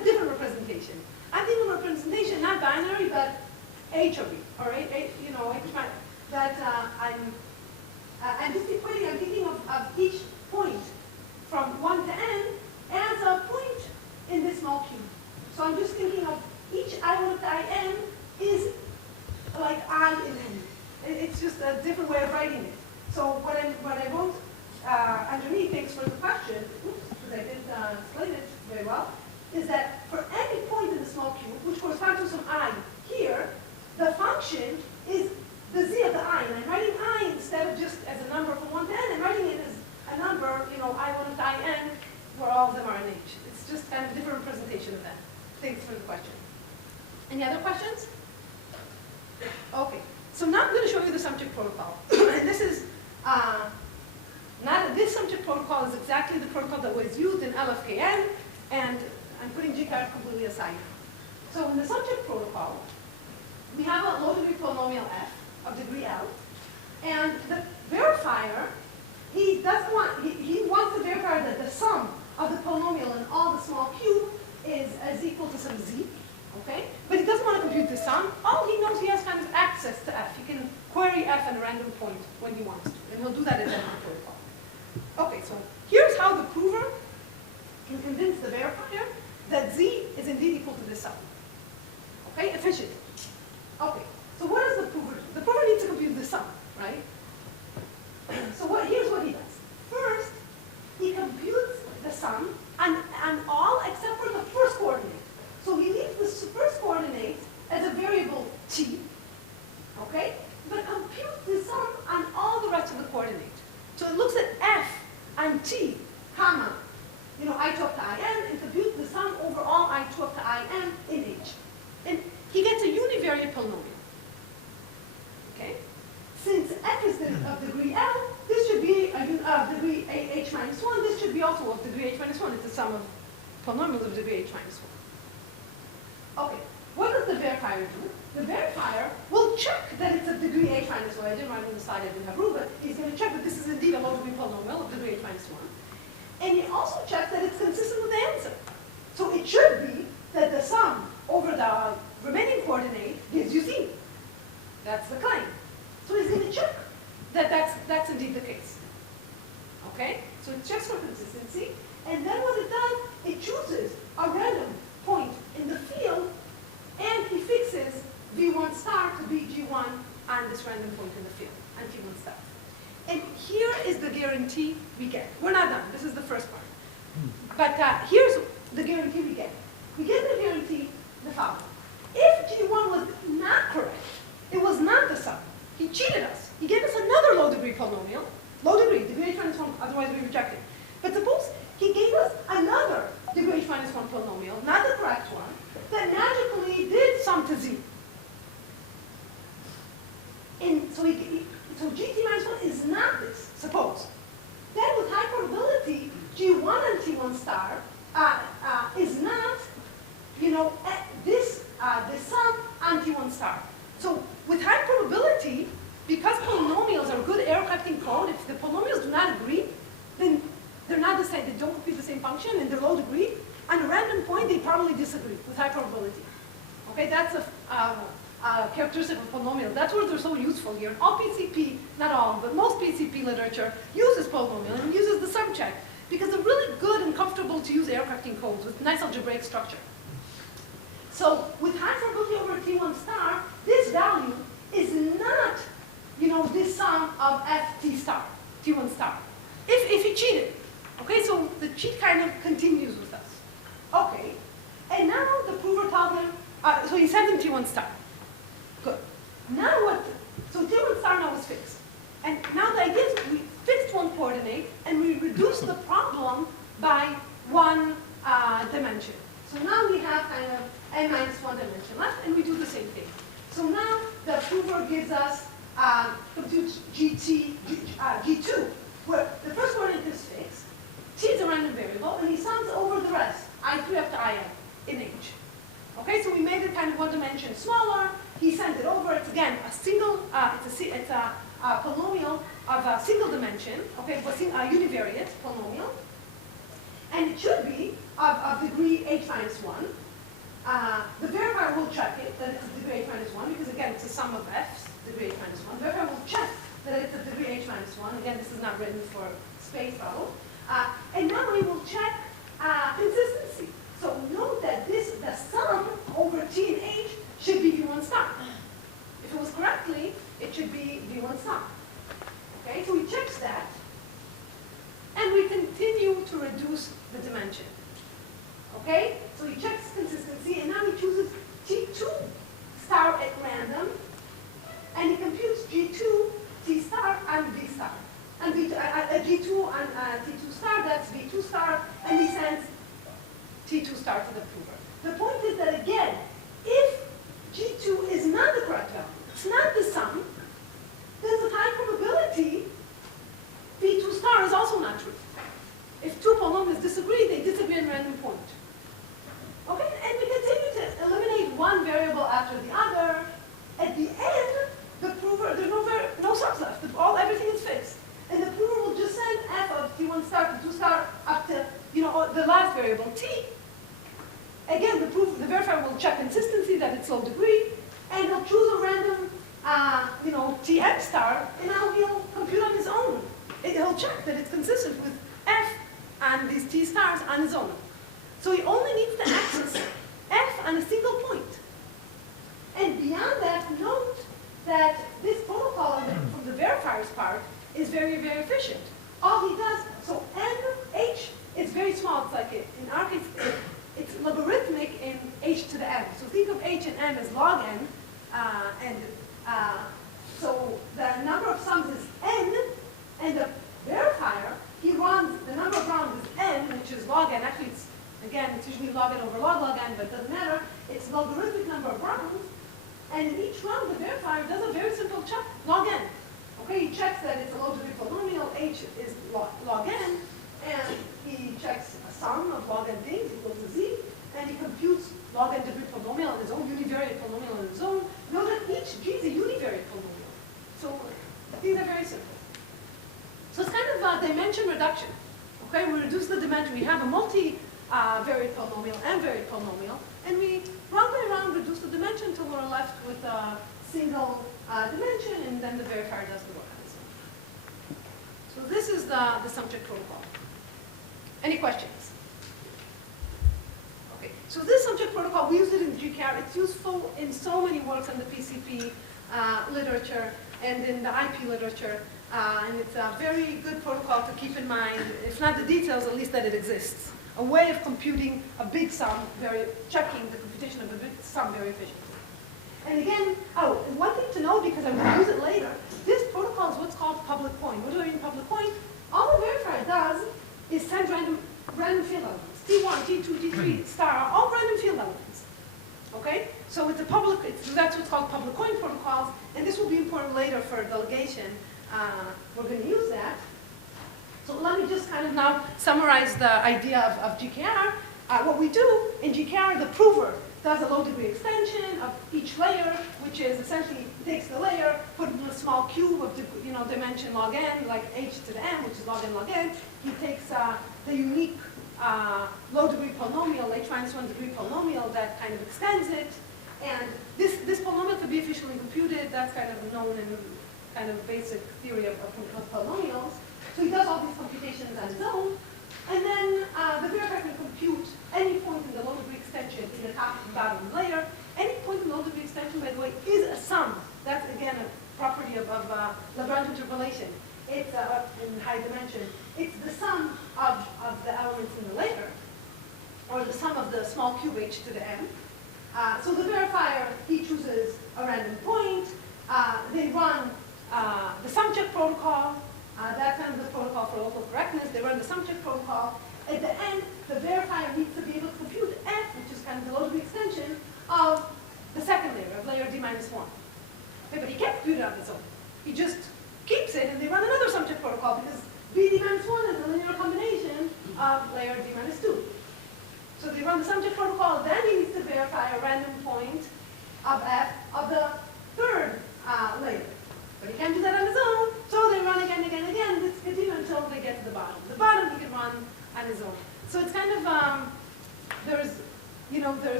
H of E, all right? You know, that I'm just equating, I'm thinking of each point from 1 to n as a point in this small cube. So I'm just thinking of each I1 to in is like I in n. It's just a different way of writing it. So what I wrote underneath, thanks for the question, because I didn't explain it very well, is that for any point in the small cube, which corresponds to some I here, the function is the z of the I. And I'm writing I instead of just as a number from 1 to n, I'm writing it as a number, you know, I1 to in, where all of them are in h. It's just kind of a different representation of that. Thanks for the question. Any other questions? Okay. So now I'm going to show you the subject protocol. And this is this subject protocol is exactly the protocol that was used in LFKN, and I'm putting GCAR completely aside now. So in the subject protocol, we have a low-degree polynomial f of degree L, and the verifier, he wants to verify that the sum of the polynomial in all the small cube is equal to some z. Okay? But he doesn't want to compute the sum. All he knows, he has kind of access to f. He can query f at a random point when he wants to. And he'll do that in the protocol. Okay, so here's how the prover can convince the verifier that z is indeed equal to the sum. Okay, efficient. Okay, so what does the prover do? The prover needs to compute the sum, right? So here's what he does. First, he computes the sum on all except for the first coordinate. So he leaves the first coordinate as a variable t, okay? But computes the sum on all the rest of the coordinates. So it looks at f and t, comma, you know, I2 up to in, and computes the sum over all I2 up to in h. And he gets a univariate polynomial, okay? Since f is of degree L, this should be of degree h minus 1. This should be also of degree h minus 1. It's the sum of polynomials of degree h minus 1. Okay, what does the verifier do? The verifier will check that it's of degree h minus 1. I didn't write on the slide, I didn't have room, but he's going to check that this is indeed a low-degree polynomial of degree h minus 1. And he also checks that it's consistent with the answer. So it should be that the sum over the remaining coordinate gives you z. That's the claim. So he's going to check that that's indeed the case. Okay? So it checks for consistency, and then what it does, it chooses a random point in the field, and he fixes v1 star to be g1 on this random point in the field, on t1 star. And here is the guarantee we get. We're not done. This is the first part. But here's the guarantee we get. We get the guarantee the following. If g1 was not correct, it was not the sum. He cheated us. He gave us another low-degree polynomial. Low-degree, degree h minus 1, otherwise we reject it. But suppose he gave us another degree h minus 1 polynomial, not the correct one, that magically did sum to z. And so, so gt minus 1 is not this, suppose. Then with high probability, g1 and t1 star is not, you know, this sum on t1 star. So with high probability, because polynomials are good error-correcting code, if the polynomials do not agree, then they're not the same, they don't compute the same function, and they're low degree. On a random point, they probably disagree with high probability. Okay, that's a characteristic of polynomials. That's where they're so useful here. All PCP, not all, but most PCP literature uses polynomial and uses the subcheck because they're really good and comfortable to use error-correcting codes with nice algebraic structure. So with high probability over t1 star, this value is not, you know, this sum of ft star, t1 star. If he cheated. Okay, so the cheat kind of continues with us. Okay, and now the prover tells him, so he sends him t1 star. Good. Now what, so t1 star now is fixed. And now the idea is we fixed one coordinate and we reduced the problem by one dimension. So now we have kind of n minus 1 dimension left, and we do the same thing. So now the prover gives us computes G2, where the first coordinate is fixed, t is a random variable, and he sums over the rest, I3 up to in h. Okay, so we made it kind of one dimension smaller. He sends it over. It's again a single. It's a polynomial of a single dimension. Okay, a univariate polynomial, and it should be of degree h minus 1. The verifier verifier will check it, that it's a degree h minus 1, because again, it's a sum of f's, degree h minus 1. The verifier will check that it's a degree h minus 1. Again, this is not written for space travel. And now we will check consistency. So note that the sum over t and h should be v1 star. If it was correctly, it should be v1 star. Okay, so he checks that, and we continue to reduce the dimension. Okay, so he checks consistency, and now he chooses T2 star at random, and he computes G2, T star, and V star. And G2 and T2 star, that's V2 star, and he sends T2 star to the prover. The point is that, again, if G2 is not the correct value, it's not the sum, there's a high probability V2 star is also not true. If two polynomials disagree, they disagree in random point. Okay, and we continue to eliminate one variable after the other. At the end, the prover, there's no sums left. Everything is fixed. And the prover will just send f of t1 star to 2 star up to, the last variable, t. Again, the verifier will check consistency, that it's low degree, and he'll choose a random, tx star, and now he'll compute on his own. He'll check that it's consistent with f and these t stars on his own. So he only needs to access f on a single point. And beyond that, note that this protocol from the verifier's part is very, very efficient. All he does, so h is very small. It's like, in our case, it's logarithmic in h to the m. So think of h and m as log n. So the number of sums is n, and the verifier, he runs, the number of rounds is n, which is log n. Actually, it's usually log n over log n, but it doesn't matter. It's logarithmic number of rounds. And in each round, the verifier does a very simple check, log n. Okay, he checks that it's a low degree polynomial, h is log n, and he checks a sum of log n things equal to z, and he computes log n degree polynomial on his own, univariate polynomial on his own. Note that each g is a univariate polynomial. So these are very simple. So it's kind of a dimension reduction. Okay, we reduce the dimension. We have a multi-variate polynomial and variate polynomial, and we round by round reduce the dimension until we're left with a single dimension, and then the verifier does the work on its own. So this is the subject protocol. Any questions? Okay, so this subject protocol, we use it in GCAR. It's useful in so many works on the PCP literature and in the IP literature. And it's a very good protocol to keep in mind, if not the details, at least that it exists. A way of computing a big sum, checking the computation of a big sum very efficiently. And again, and one thing to know, because I will use it later, this protocol is what's called public point. What do I mean public point? All the verifier does is send random field elements. T1, T2, T3, star, all random field elements. Okay? So it's a public, that's what's called public point protocols, and this will be important later for delegation. We're going to use that. So let me just kind of now summarize the idea of GKR. What we do in GKR, the prover does a low degree extension of each layer, which is essentially takes the layer, put it in a small cube of dimension log n, like h to the n, which is log n log n. He takes the unique low degree polynomial, h minus 1 degree polynomial that kind of extends it. And this polynomial could be efficiently computed. That's kind of known in kind of basic theory of polynomials. So he does all these computations on his own. And then the verifier can compute any point in the low degree extension in the top and bottom layer. Any point in the low degree extension, by the way, is a sum. That's, again, a property of Lagrange interpolation. It's in high dimension. It's the sum of the elements in the layer, or the sum of the small cube h to the m. So the verifier, he chooses a random point. They run the sum check protocol. That's kind of the protocol for local correctness. They run the sum check protocol. At the end, the verifier needs to be able to compute f, which is kind of the low degree extension of the second layer, of layer d minus 1. Okay, but he can't compute it on his own. He just keeps it, and they run another sum check protocol because bd minus 1 is a linear combination of layer d minus 2. So they run the sum check protocol, then he needs to verify a random point of f of the third layer. But he can't do that on his own, so they run again, this continue until they get to the bottom. The bottom he can run on his own. So it's kind of, there's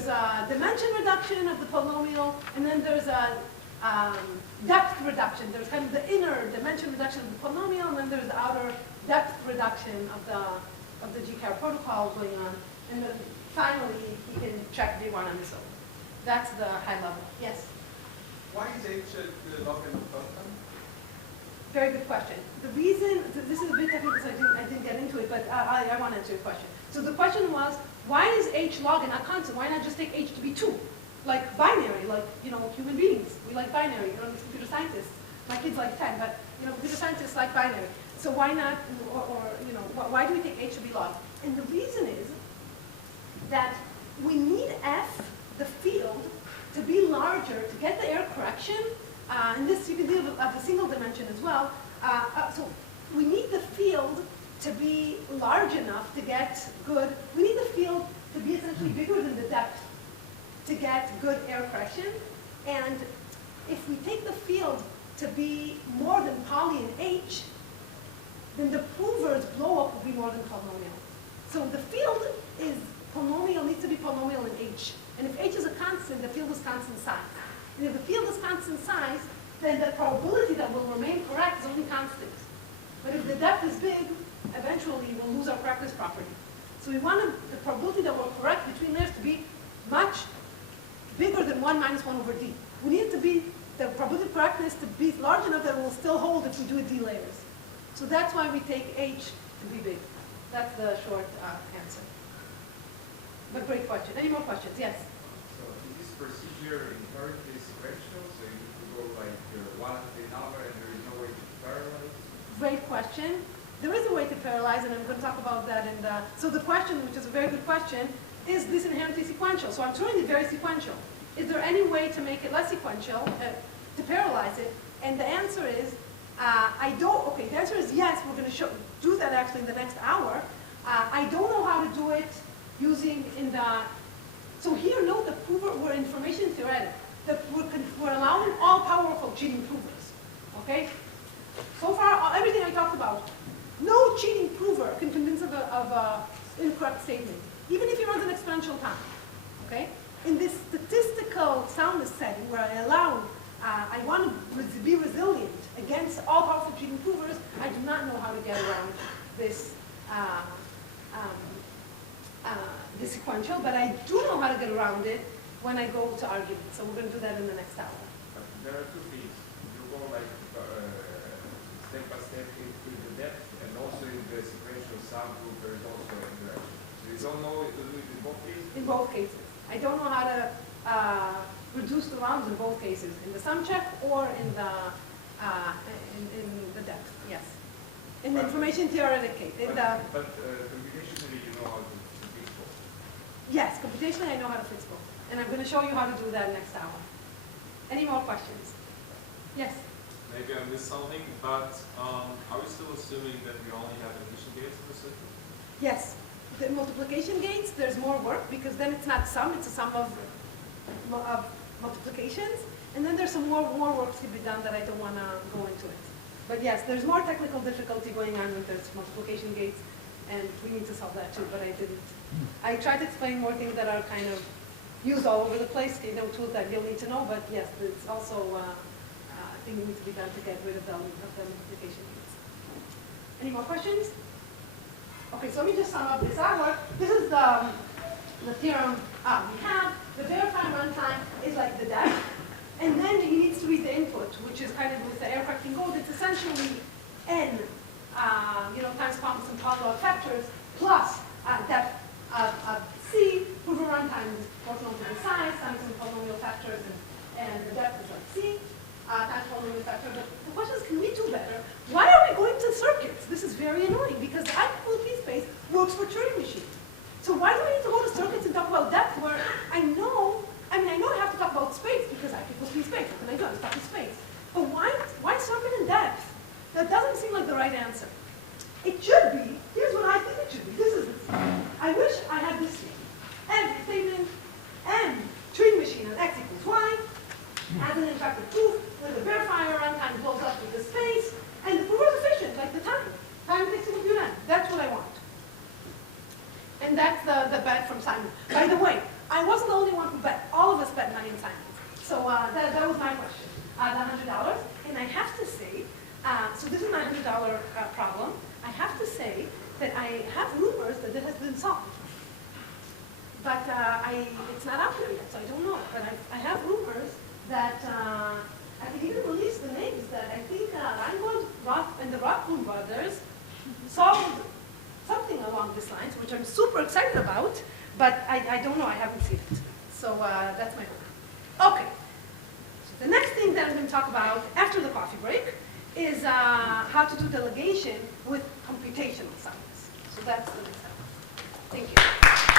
there's a dimension reduction of the polynomial, and then there's a depth reduction. There's kind of the inner dimension reduction of the polynomial, and then there's the outer depth reduction of the GCAR protocol going on. And then finally, you can check V1 on its own. That's the high level. Yes? Why is H the log n of constant? Very good question. The reason, this is a bit technical, so I didn't get into it, but I want to answer your question. So the question was, why is H log and not constant? Why not just take H to be 2? Like binary, like, human beings. We like binary, these computer scientists. My kids like 10, but, computer scientists like binary. So why not, why do we take H to be log? And the reason is that we need F, the field, to be larger to get the error correction. And this you can do at the single dimension as well. So we need the field to be large enough to get good. We need the field to be essentially bigger than the depth to get good error correction. And if we take the field to be more than poly in H, then the prover's blow up will be more than polynomial. So the field is polynomial, needs to be polynomial in H. And if H is a constant, the field is constant size. And if the field is constant size, then the probability that will remain correct is only constant. But if the depth is big, eventually we'll lose our correctness property. So we want the probability that we're correct between layers to be much bigger than 1 minus 1 over d. We need it to be, the probability of correctness to be large enough that it will still hold if we do it d layers. So that's why we take H to be big. That's the short answer. But great question. Any more questions? Yes? So is this procedure inherently sequential? So you need to go like one after another and there is no way to parallelize? Great question. There is a way to parallelize, and I'm going to talk about that in the... So the question, which is a very good question, is this inherently sequential? So I'm showing it very sequential. Is there any way to make it less sequential, to parallelize it? And the answer is, I don't... Okay, the answer is yes, we're going to do that actually in the next hour. I don't know how to do it using in the... So here, note the prover, we're information theoretic. We're allowing all powerful cheating provers, okay? So far, everything I talked about, no cheating prover can convince of an incorrect statement, even if he runs an exponential time, okay? In this statistical soundness setting where I allow, I want to be resilient against all powerful cheating provers, I do not know how to get around this the sequential, but I do know how to get around it when I go to argument. So we're going to do that in the next hour. But there are two things. You go like step by step in the depth, and also in the sequential subgroup there is also a direction. So you don't know if to do it in both cases? In both cases. I don't know how to reduce the rounds in both cases, in the sum check or in the depth. Yes. In the information theoretic case. But computationally you know how to fix both. Yes, computationally I know how to fix both. And I'm going to show you how to do that next hour. Any more questions? Yes? Maybe I missed something, but are we still assuming that we only have addition gates in the system? Yes. The multiplication gates, there's more work because then it's not sum, it's a sum of multiplications. And then there's some more work to be done that I don't want to go into it. But yes, there's more technical difficulty going on with this multiplication gates, and we need to solve that too, but I didn't. I tried to explain more things that are kind of used all over the place, tools that you'll need to know, but yes, it's also things that need to be done to get rid of the multiplication gates. Any more questions? Okay, so let me just sum up this hour. This is the theorem we have. The verified runtime is like the depth, and then he needs to read the input, which is kind of with the error correcting code. It's essentially n, times constant polynomial factors plus depth of c. Prover runtime is proportional to the size times some polynomial factors, and the depth is like c. Times polynomial factor. But the question is, can we do better? Why are we going to circuits? This is very annoying because the I equal P space works for Turing machines. So why do we need to go to circuits and talk about depth where I know I have to talk about space because I equals P space. What can I do? I just talk to space. But why circuit and depth? That doesn't seem like the right answer. It should be, here's what I think it should be. This is it. I wish I had this statement. Every statement, M, Turing machine on x equals y, has an infactor proof where the verifier runtime blows up with the space, and the proof is efficient, like the time. Time takes to compute n. That's what I want. And that's the bet from Simon. By the way, I wasn't the only one want to bet. All of us bet money in science. So that was my question, the $100. And I have to say, so this is my $100 problem. I have to say that I have rumors that it has been solved. But it's not out there yet, so I don't know. But I have rumors that I can even release the names that I think Reingold, Roth, and the Rothblum brothers solved something along these lines, which I'm super excited about, but I don't know, I haven't seen it. So that's my hope. Okay. So the next thing that I'm going to talk about after the coffee break is how to do delegation with computational science. So that's the next step. Thank you.